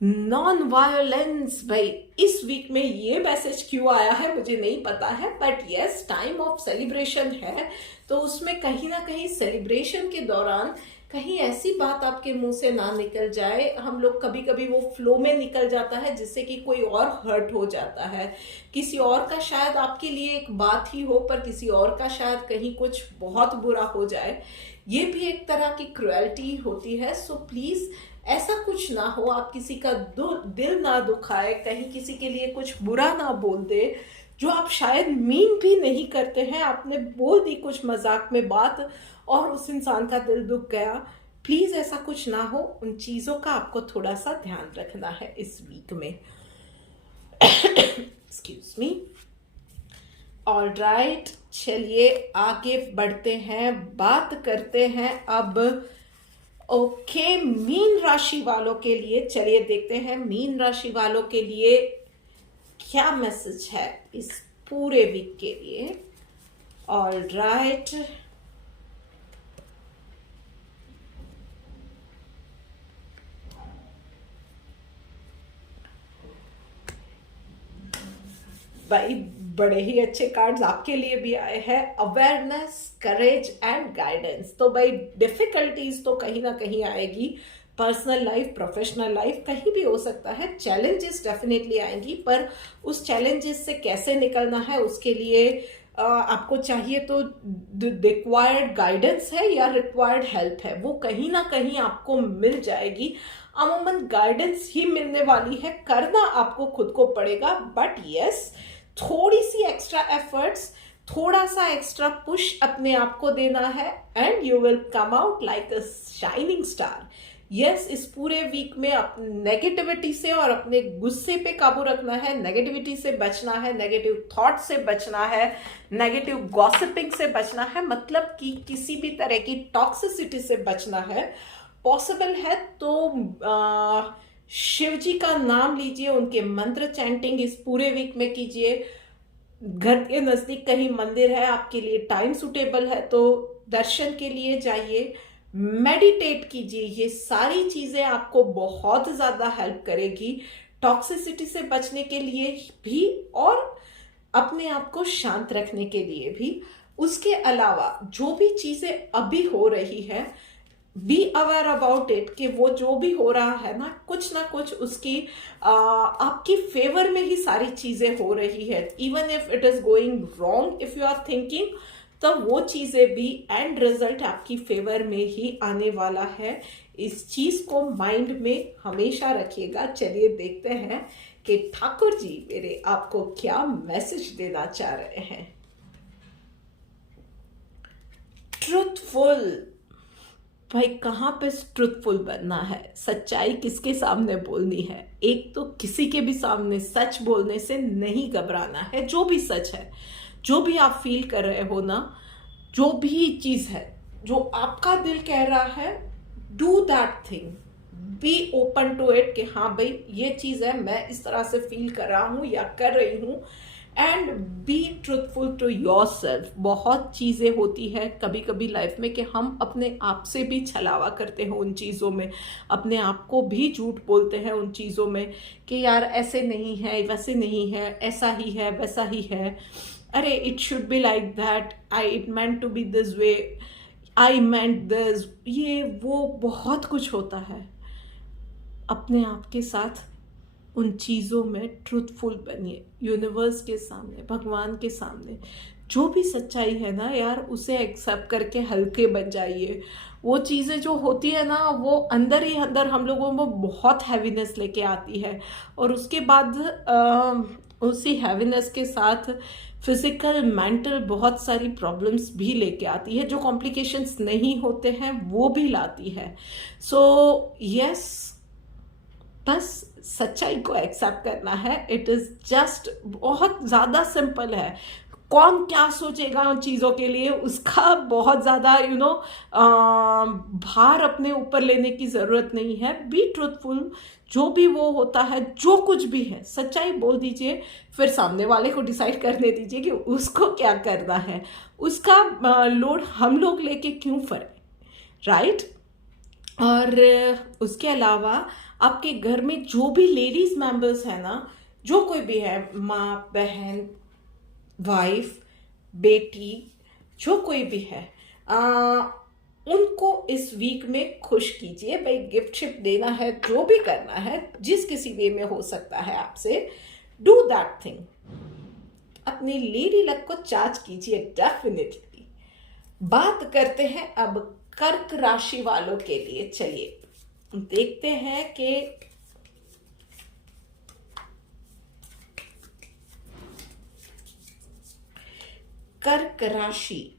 नॉन वायोलेंस, भाई इस वीक में ये मैसेज क्यों आया है मुझे नहीं पता है, but yes time of celebration है, तो उसमें कहीं ना कहीं सेलिब्रेशन के दौरान कहीं ऐसी बात आपके मुंह से ना निकल जाए। हम लोग कभी कभी वो फ्लो में निकल जाता है जिससे कि कोई और हर्ट हो जाता है, किसी और का शायद आपके लिए एक बात ही हो पर किसी और का शायद कहीं कुछ बहुत बुरा हो जाए। ये भी एक तरह की क्रुएल्टी होती है। सो प्लीज ऐसा कुछ ना हो, आप किसी का दिल ना दुखाए, कहीं किसी के लिए कुछ बुरा ना बोल दे जो आप शायद मीन भी नहीं करते हैं, आपने बोल दी कुछ मजाक में बात और उस इंसान का दिल दुख गया। प्लीज ऐसा कुछ ना हो, उन चीजों का आपको थोड़ा सा ध्यान रखना है इस वीक में। Excuse me. ऑल राइट, चलिए आगे बढ़ते हैं, बात करते हैं अब ओके मीन राशि वालों के लिए। चलिए देखते हैं मीन राशि वालों के लिए क्या मैसेज है इस पूरे वीक के लिए। ऑल राइट, भाई बड़े ही अच्छे कार्ड्स आपके लिए भी आए हैं। Awareness, courage and guidance. तो भाई डिफिकल्टीज तो कहीं ना कहीं आएगी, पर्सनल लाइफ, प्रोफेशनल लाइफ, कहीं भी हो सकता है। चैलेंजेस डेफिनेटली आएंगी, पर उस चैलेंजेस से कैसे निकलना है उसके लिए आपको चाहिए तो रिक्वायर्ड गाइडेंस है या रिक्वायर्ड हेल्प है, वो कहीं ना कहीं आपको मिल जाएगी। अमूमन गाइडेंस ही मिलने वाली है, करना आपको खुद को पड़ेगा, बट यस थोड़ी सी एक्स्ट्रा एफर्ट्स थोड़ा सा एक्स्ट्रा पुश अपने आप को देना है and you will come out like a shining star. Yes, इस पूरे वीक में अपने नेगेटिविटी से और अपने गुस्से पे काबू रखना है, नेगेटिविटी से बचना है, नेगेटिव थॉट से बचना है, नेगेटिव गॉसिपिंग से बचना है, मतलब कि किसी भी तरह की टॉक्सिसिटी से बचना है। पॉसिबल है तो शिव जी का नाम लीजिए, उनके मंत्र चैंटिंग इस पूरे वीक में कीजिए। घर के नजदीक कहीं मंदिर है, आपके लिए टाइम सुटेबल है तो दर्शन के लिए जाइए, मेडिटेट कीजिए। ये सारी चीजें आपको बहुत ज्यादा हेल्प करेगी टॉक्सिसिटी से बचने के लिए भी और अपने आप को शांत रखने के लिए भी। उसके अलावा जो भी चीजें अभी हो रही है, बी अवेयर अबाउट इट कि वो जो भी हो रहा है ना कुछ उसकी आपकी फेवर में ही सारी चीजें हो रही है। Even if it is going wrong, if you are thinking, तो वो चीजें भी एंड रिजल्ट आपकी फेवर में ही आने वाला है। इस चीज को माइंड में हमेशा रखिएगा। चलिए देखते हैं कि ठाकुर जी मेरे आपको क्या मैसेज देना चाह रहे हैं। ट्रुथफुल, भाई कहाँ पे ट्रुथफुल बनना है, सच्चाई किसके सामने बोलनी है। एक तो किसी के भी सामने सच बोलने से नहीं घबराना है। जो भी सच है, जो भी आप फील कर रहे हो ना, जो भी चीज है जो आपका दिल कह रहा है, do that thing, be open to it कि हाँ भाई ये चीज है, मैं इस तरह से फील कर रहा हूं या कर रही हूं, and be truthful to yourself. बहुत चीज़ें होती है कभी कभी लाइफ में कि हम अपने आप से भी छलावा करते हैं उन चीज़ों में, अपने आप को भी झूठ बोलते हैं उन चीज़ों में कि यार ऐसे नहीं है, वैसे नहीं है, ऐसा ही है, वैसा ही है, अरे it should be like that, I it meant to be this way, I meant this, ये वो बहुत कुछ होता है। अपने आप के साथ उन चीज़ों में ट्रूथफुल बनिए, यूनिवर्स के सामने, भगवान के सामने। जो भी सच्चाई है ना यार, उसे एक्सेप्ट करके हल्के बन जाइए। वो चीज़ें जो होती है ना, वो अंदर ही अंदर हम लोगों में बहुत हैवीनेस लेके आती है, और उसके बाद उसी हैवीनेस के साथ फिजिकल मेंटल बहुत सारी प्रॉब्लम्स भी लेके आती है, जो कॉम्प्लिकेशंस नहीं होते हैं वो भी लाती है। सो यस, बस सच्चाई को एक्सेप्ट करना है। इट इज जस्ट बहुत ज़्यादा सिंपल है। कौन क्या सोचेगा उन चीज़ों के लिए, उसका बहुत ज़्यादा भार अपने ऊपर लेने की ज़रूरत नहीं है। बी ट्रूथफुल, जो भी वो होता है, जो कुछ भी है सच्चाई बोल दीजिए, फिर सामने वाले को डिसाइड करने दीजिए कि उसको क्या करना है। उसका लोड हम लोग लेके क्यों फरे, राइट। और उसके अलावा आपके घर में जो भी लेडीज मेंबर्स है ना, जो कोई भी है, माँ, बहन, वाइफ, बेटी, जो कोई भी है, उनको इस वीक में खुश कीजिए। भाई गिफ्ट शिफ्ट देना है, जो भी करना है, जिस किसी वे में हो सकता है आपसे, डू दैट थिंग। अपनी लेडी लक को चार्ज कीजिए डेफिनेटली। बात करते हैं अब कर्क राशि वालों के लिए। चलिए देखते हैं कि कर्क राशि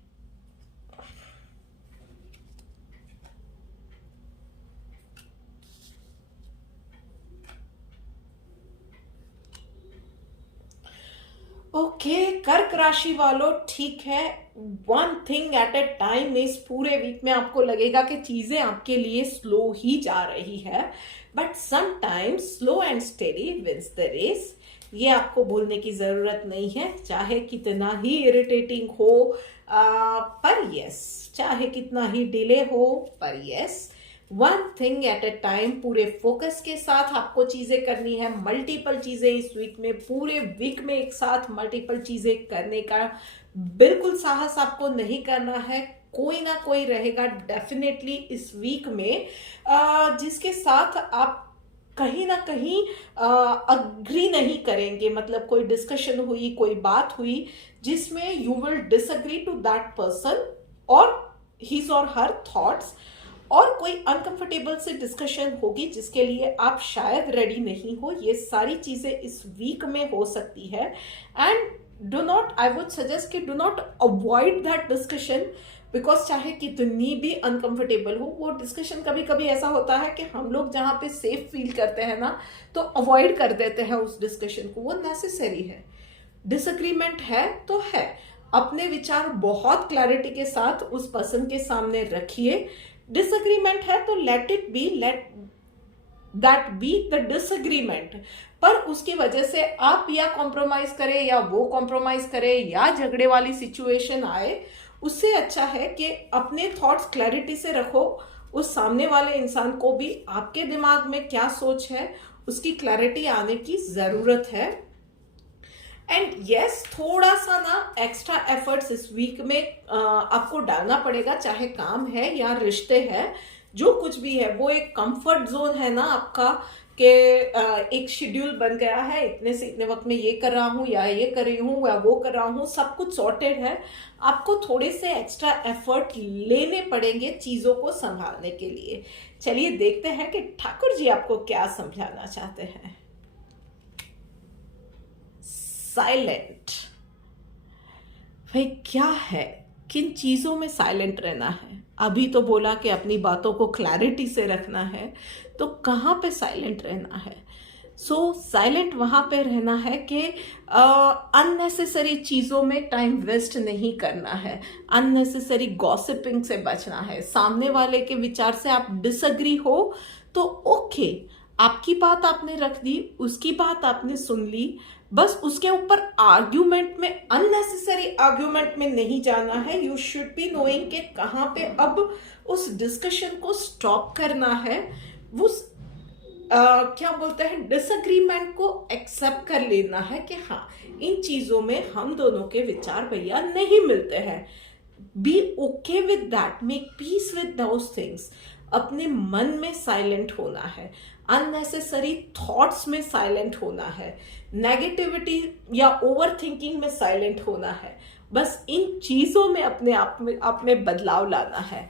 ओके, कर्क राशि वालों, ठीक है, one thing at A time. इस पूरे वीक में आपको लगेगा कि चीजें आपके लिए स्लो ही जा रही है, but sometimes slow and steady wins the race. ये आपको भूलने की जरूरत नहीं है, चाहे कितना ही इरिटेटिंग हो, पर यस, चाहे कितना ही डिले हो, पर yes, one thing at A time. पूरे फोकस के साथ आपको चीजें करनी है। मल्टीपल चीजें इस वीक में, पूरे वीक में एक साथ मल्टीपल चीजें करने का बिल्कुल साहस आपको नहीं करना है। कोई ना कोई रहेगा डेफिनेटली इस वीक में जिसके साथ आप कहीं ना कहीं अग्री नहीं करेंगे। मतलब कोई डिस्कशन हुई, कोई बात हुई जिसमें you will disagree to that person और हिज और हर थॉट्स, और कोई अनकंफर्टेबल से डिस्कशन होगी जिसके लिए आप शायद रेडी नहीं हो। ये सारी चीजें इस वीक में हो सकती है, and do not, I would suggest कि do not avoid that discussion, because चाहे कितनी भी अनकंफर्टेबल हो वो डिस्कशन, कभी कभी ऐसा होता है कि हम लोग जहाँ पे सेफ फील करते हैं ना तो अवॉइड कर देते हैं उस डिस्कशन को, वो नेसेसरी है। डिसएग्रीमेंट है तो है, अपने विचार बहुत क्लैरिटी के साथ उस पर्सन के सामने रखिए। डिसएग्रीमेंट है तो let it be, let that be the disagreement. पर उसकी वजह से आप या कॉम्प्रोमाइज करें या वो कॉम्प्रोमाइज करे या झगड़े वाली सिचुएशन आए, उससे अच्छा है कि अपने थॉट्स क्लैरिटी से रखो। उस सामने वाले इंसान को भी आपके दिमाग में क्या सोच है उसकी क्लैरिटी आने की जरूरत है। एंड यस, थोड़ा सा ना एक्स्ट्रा एफर्ट्स इस वीक में आपको डालना पड़ेगा, चाहे काम है या रिश्ते हैं, जो कुछ भी है। वो एक कंफर्ट जोन है ना आपका, कि एक शेड्यूल बन गया है, इतने से इतने वक्त में ये कर रहा हूँ या ये कर रही हूँ या वो कर रहा हूँ, सब कुछ सॉर्टेड है। आपको थोड़े से एक्स्ट्रा एफर्ट लेने पड़ेंगे चीजों को संभालने के लिए। चलिए देखते हैं कि ठाकुर जी आपको क्या समझाना चाहते हैं। साइलेंट, भाई क्या है, किन चीजों में साइलेंट रहना है? अभी तो बोला कि अपनी बातों को क्लैरिटी से रखना है, तो कहाँ पे साइलेंट रहना है? साइलेंट वहां पे रहना है कि अननेसेसरी चीजों में टाइम वेस्ट नहीं करना है, अननेसेसरी गॉसिपिंग से बचना है। सामने वाले के विचार से आप डिसएग्री हो तो ओके, आपकी बात आपने रख दी, उसकी बात आपने सुन ली, बस उसके ऊपर आर्ग्यूमेंट में, अननेसेसरी आर्ग्यूमेंट में नहीं जाना है। यू शुड बी नोइंग कि कहाँ पे अब उस डिस्कशन को स्टॉप करना है। वो क्या बोलते हैं, डिसएग्रीमेंट को एक्सेप्ट कर लेना है कि हाँ, इन चीजों में हम दोनों के विचार भैया नहीं मिलते हैं। Be okay with that, make peace with those things. अपने मन में साइलेंट होना है, अननेसेसरी थॉट्स में साइलेंट होना है, नेगेटिविटी या ओवर थिंकिंग में साइलेंट होना है। बस इन चीजों में अपने आप में बदलाव लाना है।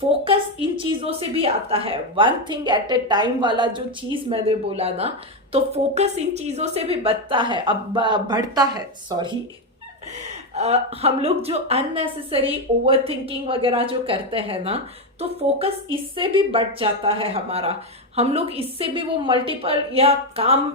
फोकस इन चीजों से भी आता है, one thing at A time वाला जो चीज मैंने बोला ना, तो फोकस इन चीजों से भी बढ़ता है, अब बढ़ता है, सॉरी। हम लोग जो अननेसेसरी ओवर थिंकिंग वगैरह जो करते हैं ना, तो फोकस इससे भी बढ़ जाता है हमारा। हम लोग इससे भी वो मल्टीपल या काम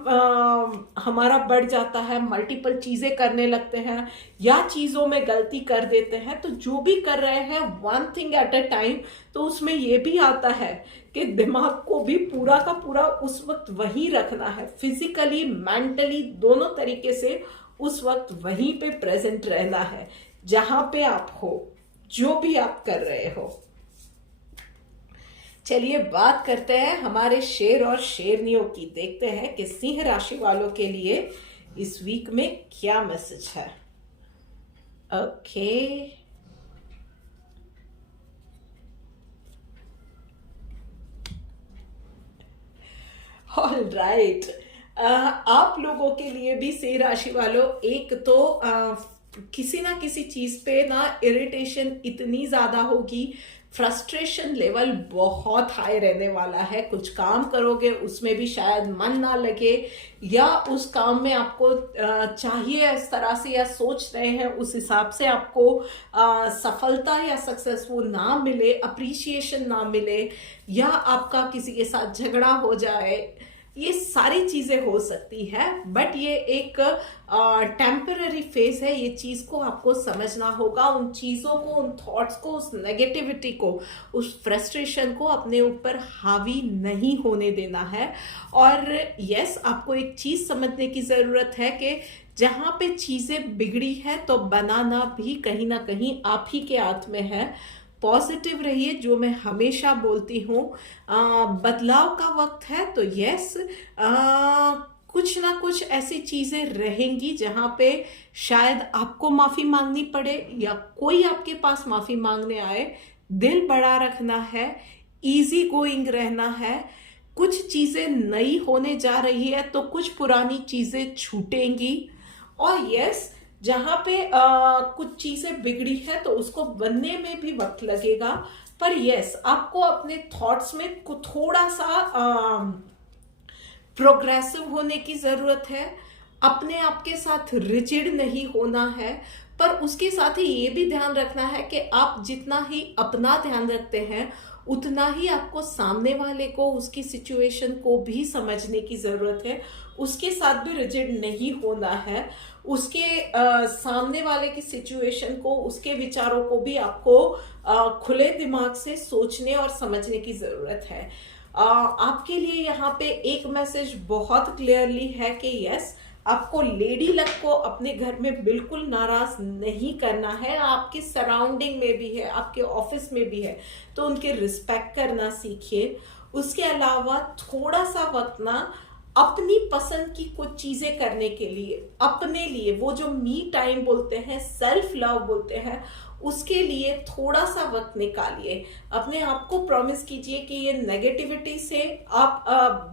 हमारा बढ़ जाता है, मल्टीपल चीजें करने लगते हैं या चीजों में गलती कर देते हैं। तो जो भी कर रहे हैं one thing at a time, तो उसमें ये भी आता है कि दिमाग को भी पूरा का पूरा उस वक्त वहीं रखना है, फिजिकली मेंटली दोनों तरीके से उस वक्त वहीं पे प्रेजेंट रहना है, जहां पे आप हो, जो भी आप कर रहे हो। चलिए बात करते हैं हमारे शेर और शेरनियों की। देखते हैं कि सिंह राशि वालों के लिए इस वीक में क्या मैसेज है। Okay, all right. आप लोगों के लिए भी सिंह राशि वालों, एक तो किसी ना किसी चीज पे ना इरिटेशन इतनी ज्यादा होगी, फ्रस्ट्रेशन लेवल बहुत हाई रहने वाला है। कुछ काम करोगे उसमें भी शायद मन ना लगे, या उस काम में आपको चाहिए इस तरह से या सोच रहे हैं उस हिसाब से आपको सफलता या सक्सेसफुल ना मिले, अप्रिसिएशन ना मिले, या आपका किसी के साथ झगड़ा हो जाए। ये सारी चीजें हो सकती है, बट ये एक टेम्पररी फेज है। ये चीज को आपको समझना होगा, उन चीजों को, उन थॉट्स को, उस नेगेटिविटी को, उस फ्रस्ट्रेशन को अपने ऊपर हावी नहीं होने देना है। और यस, आपको एक चीज समझने की जरूरत है कि जहां पे चीजें बिगड़ी है तो बनाना भी कहीं ना कहीं आप ही के हाथ में है। पॉजिटिव रहिए, जो मैं हमेशा बोलती हूँ। बदलाव का वक्त है, तो यस, कुछ ना कुछ ऐसी चीजें रहेंगी जहां पे शायद आपको माफी मांगनी पड़े या कोई आपके पास माफी मांगने आए। दिल बड़ा रखना है, इजी गोइंग रहना है। कुछ चीजें नई होने जा रही है तो कुछ पुरानी चीजें छूटेंगी। और यस, जहां पे कुछ चीजें बिगड़ी है तो उसको बनने में भी वक्त लगेगा। पर यस, आपको अपने थॉट्स में थोड़ा सा प्रोग्रेसिव होने की जरूरत है। अपने आप के साथ रिजिड नहीं होना है, पर उसके साथ ही ये भी ध्यान रखना है कि आप जितना ही अपना ध्यान रखते हैं उतना ही आपको सामने वाले को, उसकी सिचुएशन को भी समझने की ज़रूरत है। उसके साथ भी रिजिड नहीं होना है। उसके सामने वाले की सिचुएशन को, उसके विचारों को भी आपको खुले दिमाग से सोचने और समझने की ज़रूरत है। आपके लिए यहाँ पे एक मैसेज बहुत क्लियरली है कि यस, आपको लेडी लक को अपने घर में बिल्कुल नाराज नहीं करना है। आपके सराउंडिंग में भी है, आपके ऑफिस में भी है, तो उनके रिस्पेक्ट करना सीखिए। उसके अलावा थोड़ा सा वक्त ना अपनी पसंद की कुछ चीजें करने के लिए, अपने लिए, वो जो मी टाइम बोलते हैं, सेल्फ लव बोलते हैं, उसके लिए थोड़ा सा वक्त निकालिए। अपने आप को प्रॉमिस कीजिए कि ये नेगेटिविटी से आप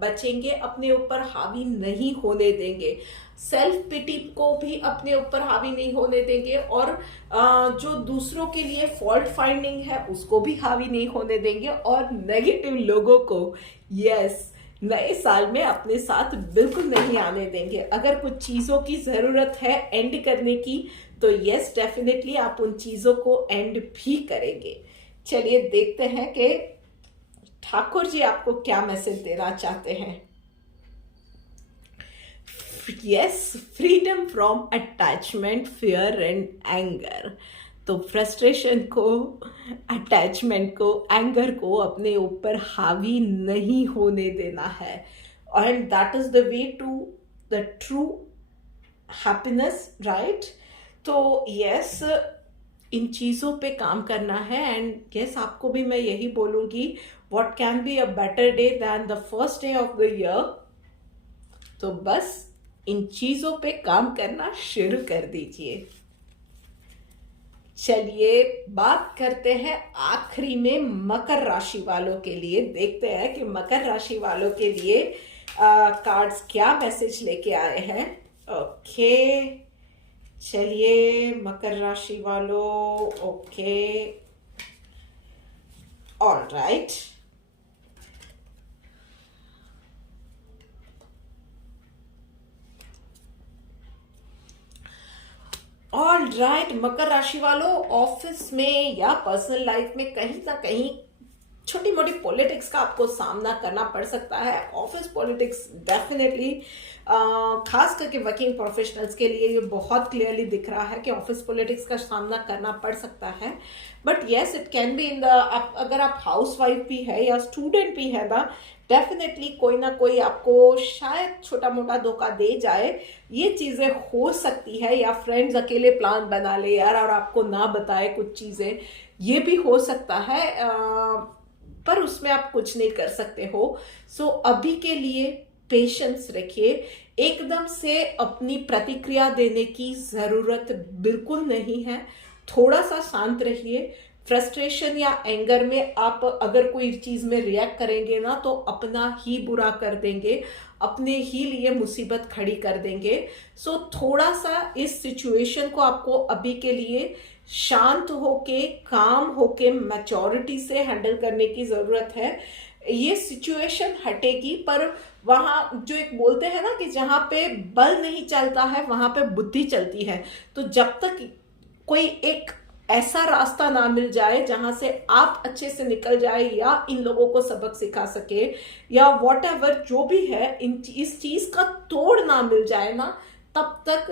बचेंगे, अपने ऊपर हावी नहीं होने देंगे। सेल्फ पिटी को भी अपने ऊपर हावी नहीं होने देंगे, और जो दूसरों के लिए फॉल्ट फाइंडिंग है उसको भी हावी नहीं होने देंगे। और नेगेटिव लोगों को यस, नए साल में अपने साथ बिल्कुल नहीं आने देंगे। अगर कुछ चीज़ों की ज़रूरत है एंड करने की, तो यस डेफिनेटली आप उन चीज़ों को एंड भी करेंगे। चलिए देखते हैं कि ठाकुर जी आपको क्या मैसेज देना चाहते हैं। Yes, freedom from attachment, fear and anger. तो फ्रस्ट्रेशन को, अटैचमेंट को, एंगर को अपने ऊपर हावी नहीं होने देना है, and that is the way to the true happiness, right. तो यस, इन चीज़ों पे काम करना है। एंड यस, आपको भी मैं यही बोलूँगी, what can be a better day than the first day of the year. तो बस इन चीज़ों पे काम करना शुरू कर दीजिए। चलिए बात करते हैं आखिरी में मकर राशि वालों के लिए। देखते हैं कि मकर राशि वालों के लिए कार्ड्स क्या मैसेज लेके आए हैं। ओके, चलिए मकर राशि वालों, okay, all right. All right, मकर राशि वालों, ऑफिस में या पर्सनल लाइफ में कहीं ना कहीं छोटी मोटी पॉलिटिक्स का आपको सामना करना पड़ सकता है। ऑफिस पॉलिटिक्स डेफिनेटली, खास करके वर्किंग प्रोफेशनल्स के लिए ये बहुत क्लियरली दिख रहा है कि ऑफिस पॉलिटिक्स का सामना करना पड़ सकता है। But yes, it can be in the, अगर आप हाउस वाइफ भी है या स्टूडेंट भी है ना, डेफिनेटली कोई ना कोई आपको शायद छोटा मोटा धोखा दे जाए, ये चीज़ें हो सकती है। या फ्रेंड्स अकेले प्लान बना ले यार और आपको ना बताए कुछ चीज़ें, ये भी हो सकता है। पर उसमें आप कुछ नहीं कर सकते हो। सो अभी के लिए पेशेंस रखिए। एकदम से अपनी प्रतिक्रिया देने की ज़रूरत बिल्कुल नहीं है। थोड़ा सा शांत रहिए। फ्रस्ट्रेशन या एंगर में आप अगर कोई चीज़ में रिएक्ट करेंगे ना, तो अपना ही बुरा कर देंगे, अपने ही लिए मुसीबत खड़ी कर देंगे। सो थोड़ा सा इस सिचुएशन को आपको अभी के लिए शांत होके, काम होके, मैच्योरिटी से हैंडल करने की ज़रूरत है। ये सिचुएशन हटेगी, पर वहाँ जो एक बोलते हैं ना कि जहाँ पे बल नहीं चलता है वहाँ पे बुद्धि चलती है। तो जब तक कोई एक ऐसा रास्ता ना मिल जाए जहां से आप अच्छे से निकल जाए, या इन लोगों को सबक सिखा सके, या वॉटएवर जो भी है, इस चीज का तोड़ ना मिल जाए ना, तब तक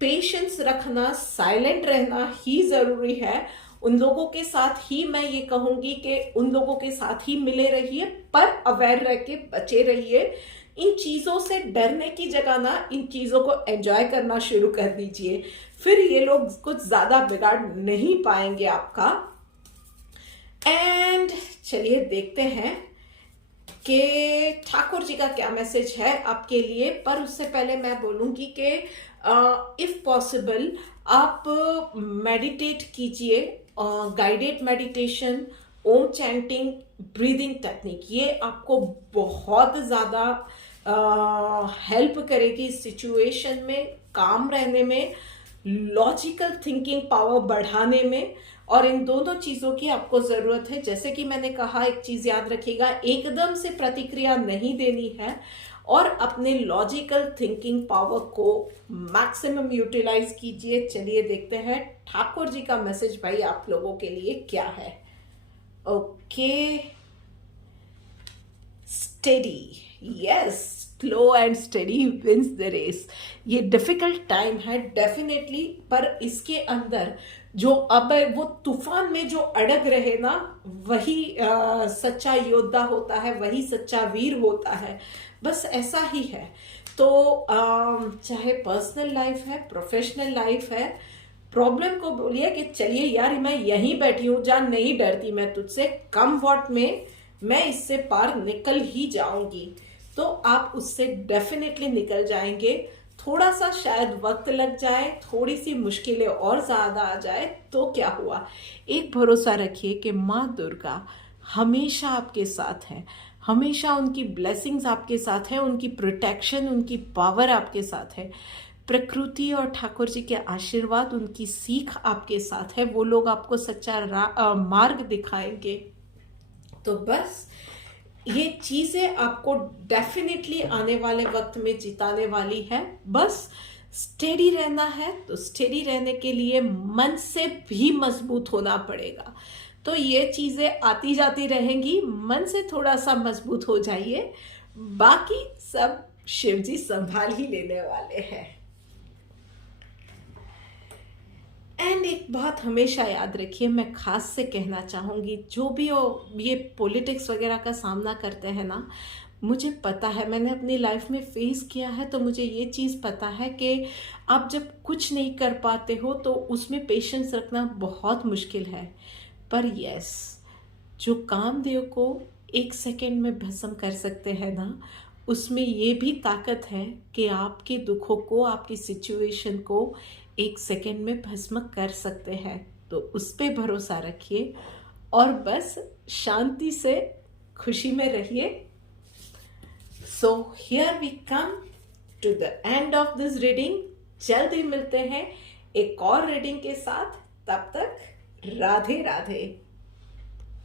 पेशेंस रखना, साइलेंट रहना ही जरूरी है। उन लोगों के साथ ही मैं ये कहूंगी कि उन लोगों के साथ ही मिले रहिए, पर अवेयर रह के बचे रहिए। इन चीज़ों से डरने की जगह ना इन चीज़ों को एंजॉय करना शुरू कर दीजिए, फिर ये लोग कुछ ज़्यादा बिगाड़ नहीं पाएंगे आपका। एंड चलिए देखते हैं कि ठाकुर जी का क्या मैसेज है आपके लिए। पर उससे पहले मैं बोलूँगी कि इफ़ पॉसिबल आप मेडिटेट कीजिए, गाइडेड मेडिटेशन, ओम चैंटिंग, ब्रीदिंग टेक्निक, ये आपको बहुत ज़्यादा हेल्प करेगी इस सिचुएशन में काम रहने में, लॉजिकल थिंकिंग पावर बढ़ाने में। और इन दोनों चीज़ों की आपको ज़रूरत है। जैसे कि मैंने कहा, एक चीज़ याद रखिएगा, एकदम से प्रतिक्रिया नहीं देनी है। और अपने लॉजिकल थिंकिंग पावर को मैक्सिमम यूटिलाइज कीजिए। चलिए देखते हैं ठाकुर जी का मैसेज भाई आप लोगों के लिए क्या है। Okay, steady, yes, slow and steady wins the race. ये डिफिकल्ट टाइम है डेफिनेटली, पर इसके अंदर जो अब वो तूफान में जो अड़ग रहे ना, वही सच्चा योद्धा होता है, वही सच्चा वीर होता है। बस ऐसा ही है। तो चाहे पर्सनल लाइफ है, प्रोफेशनल लाइफ है, प्रॉब्लम को बोलिए कि चलिए यार मैं यहीं बैठी हूँ, जान नहीं डरती मैं तुझसे, कम वॉट में मैं इससे पार निकल ही जाऊंगी। तो आप उससे डेफिनेटली निकल जाएंगे। थोड़ा सा शायद वक्त लग जाए, थोड़ी सी मुश्किलें और ज्यादा आ जाए तो क्या हुआ, एक भरोसा रखिए कि माँ दुर्गा हमेशा आपके साथ है, हमेशा उनकी ब्लेसिंग्स आपके साथ है, उनकी प्रोटेक्शन, उनकी पावर आपके साथ है। प्रकृति और ठाकुर जी के आशीर्वाद, उनकी सीख आपके साथ है। वो लोग आपको सच्चा मार्ग दिखाएंगे। तो बस ये चीजें आपको डेफिनेटली आने वाले वक्त में जिताने वाली है। बस स्टेडी रहना है, तो स्टेडी रहने के लिए मन से भी मजबूत होना पड़ेगा। तो ये चीजें आती जाती रहेंगी, मन से थोड़ा सा मजबूत हो जाइए, बाकी सब शिव जी संभाल ही लेने वाले हैं। एंड एक बात हमेशा याद रखिए, मैं खास से कहना चाहूँगी, जो भी ये पॉलिटिक्स वगैरह का सामना करते हैं ना, मुझे पता है, मैंने अपनी लाइफ में फेस किया है, तो मुझे ये चीज़ पता है कि आप जब कुछ नहीं कर पाते हो तो उसमें पेशेंस रखना बहुत मुश्किल है। पर यस, जो कामदेव को 1 सेकंड में भस्म कर सकते हैं ना, उसमें ये भी ताकत है कि आपके दुखों को, आपकी सिचुएशन को 1 सेकंड में भस्म कर सकते हैं। तो उस पर भरोसा रखिए और बस शांति से खुशी में रहिए। So here we come to the end of this reading. जल्दी मिलते हैं एक और रीडिंग के साथ, तब तक राधे राधे।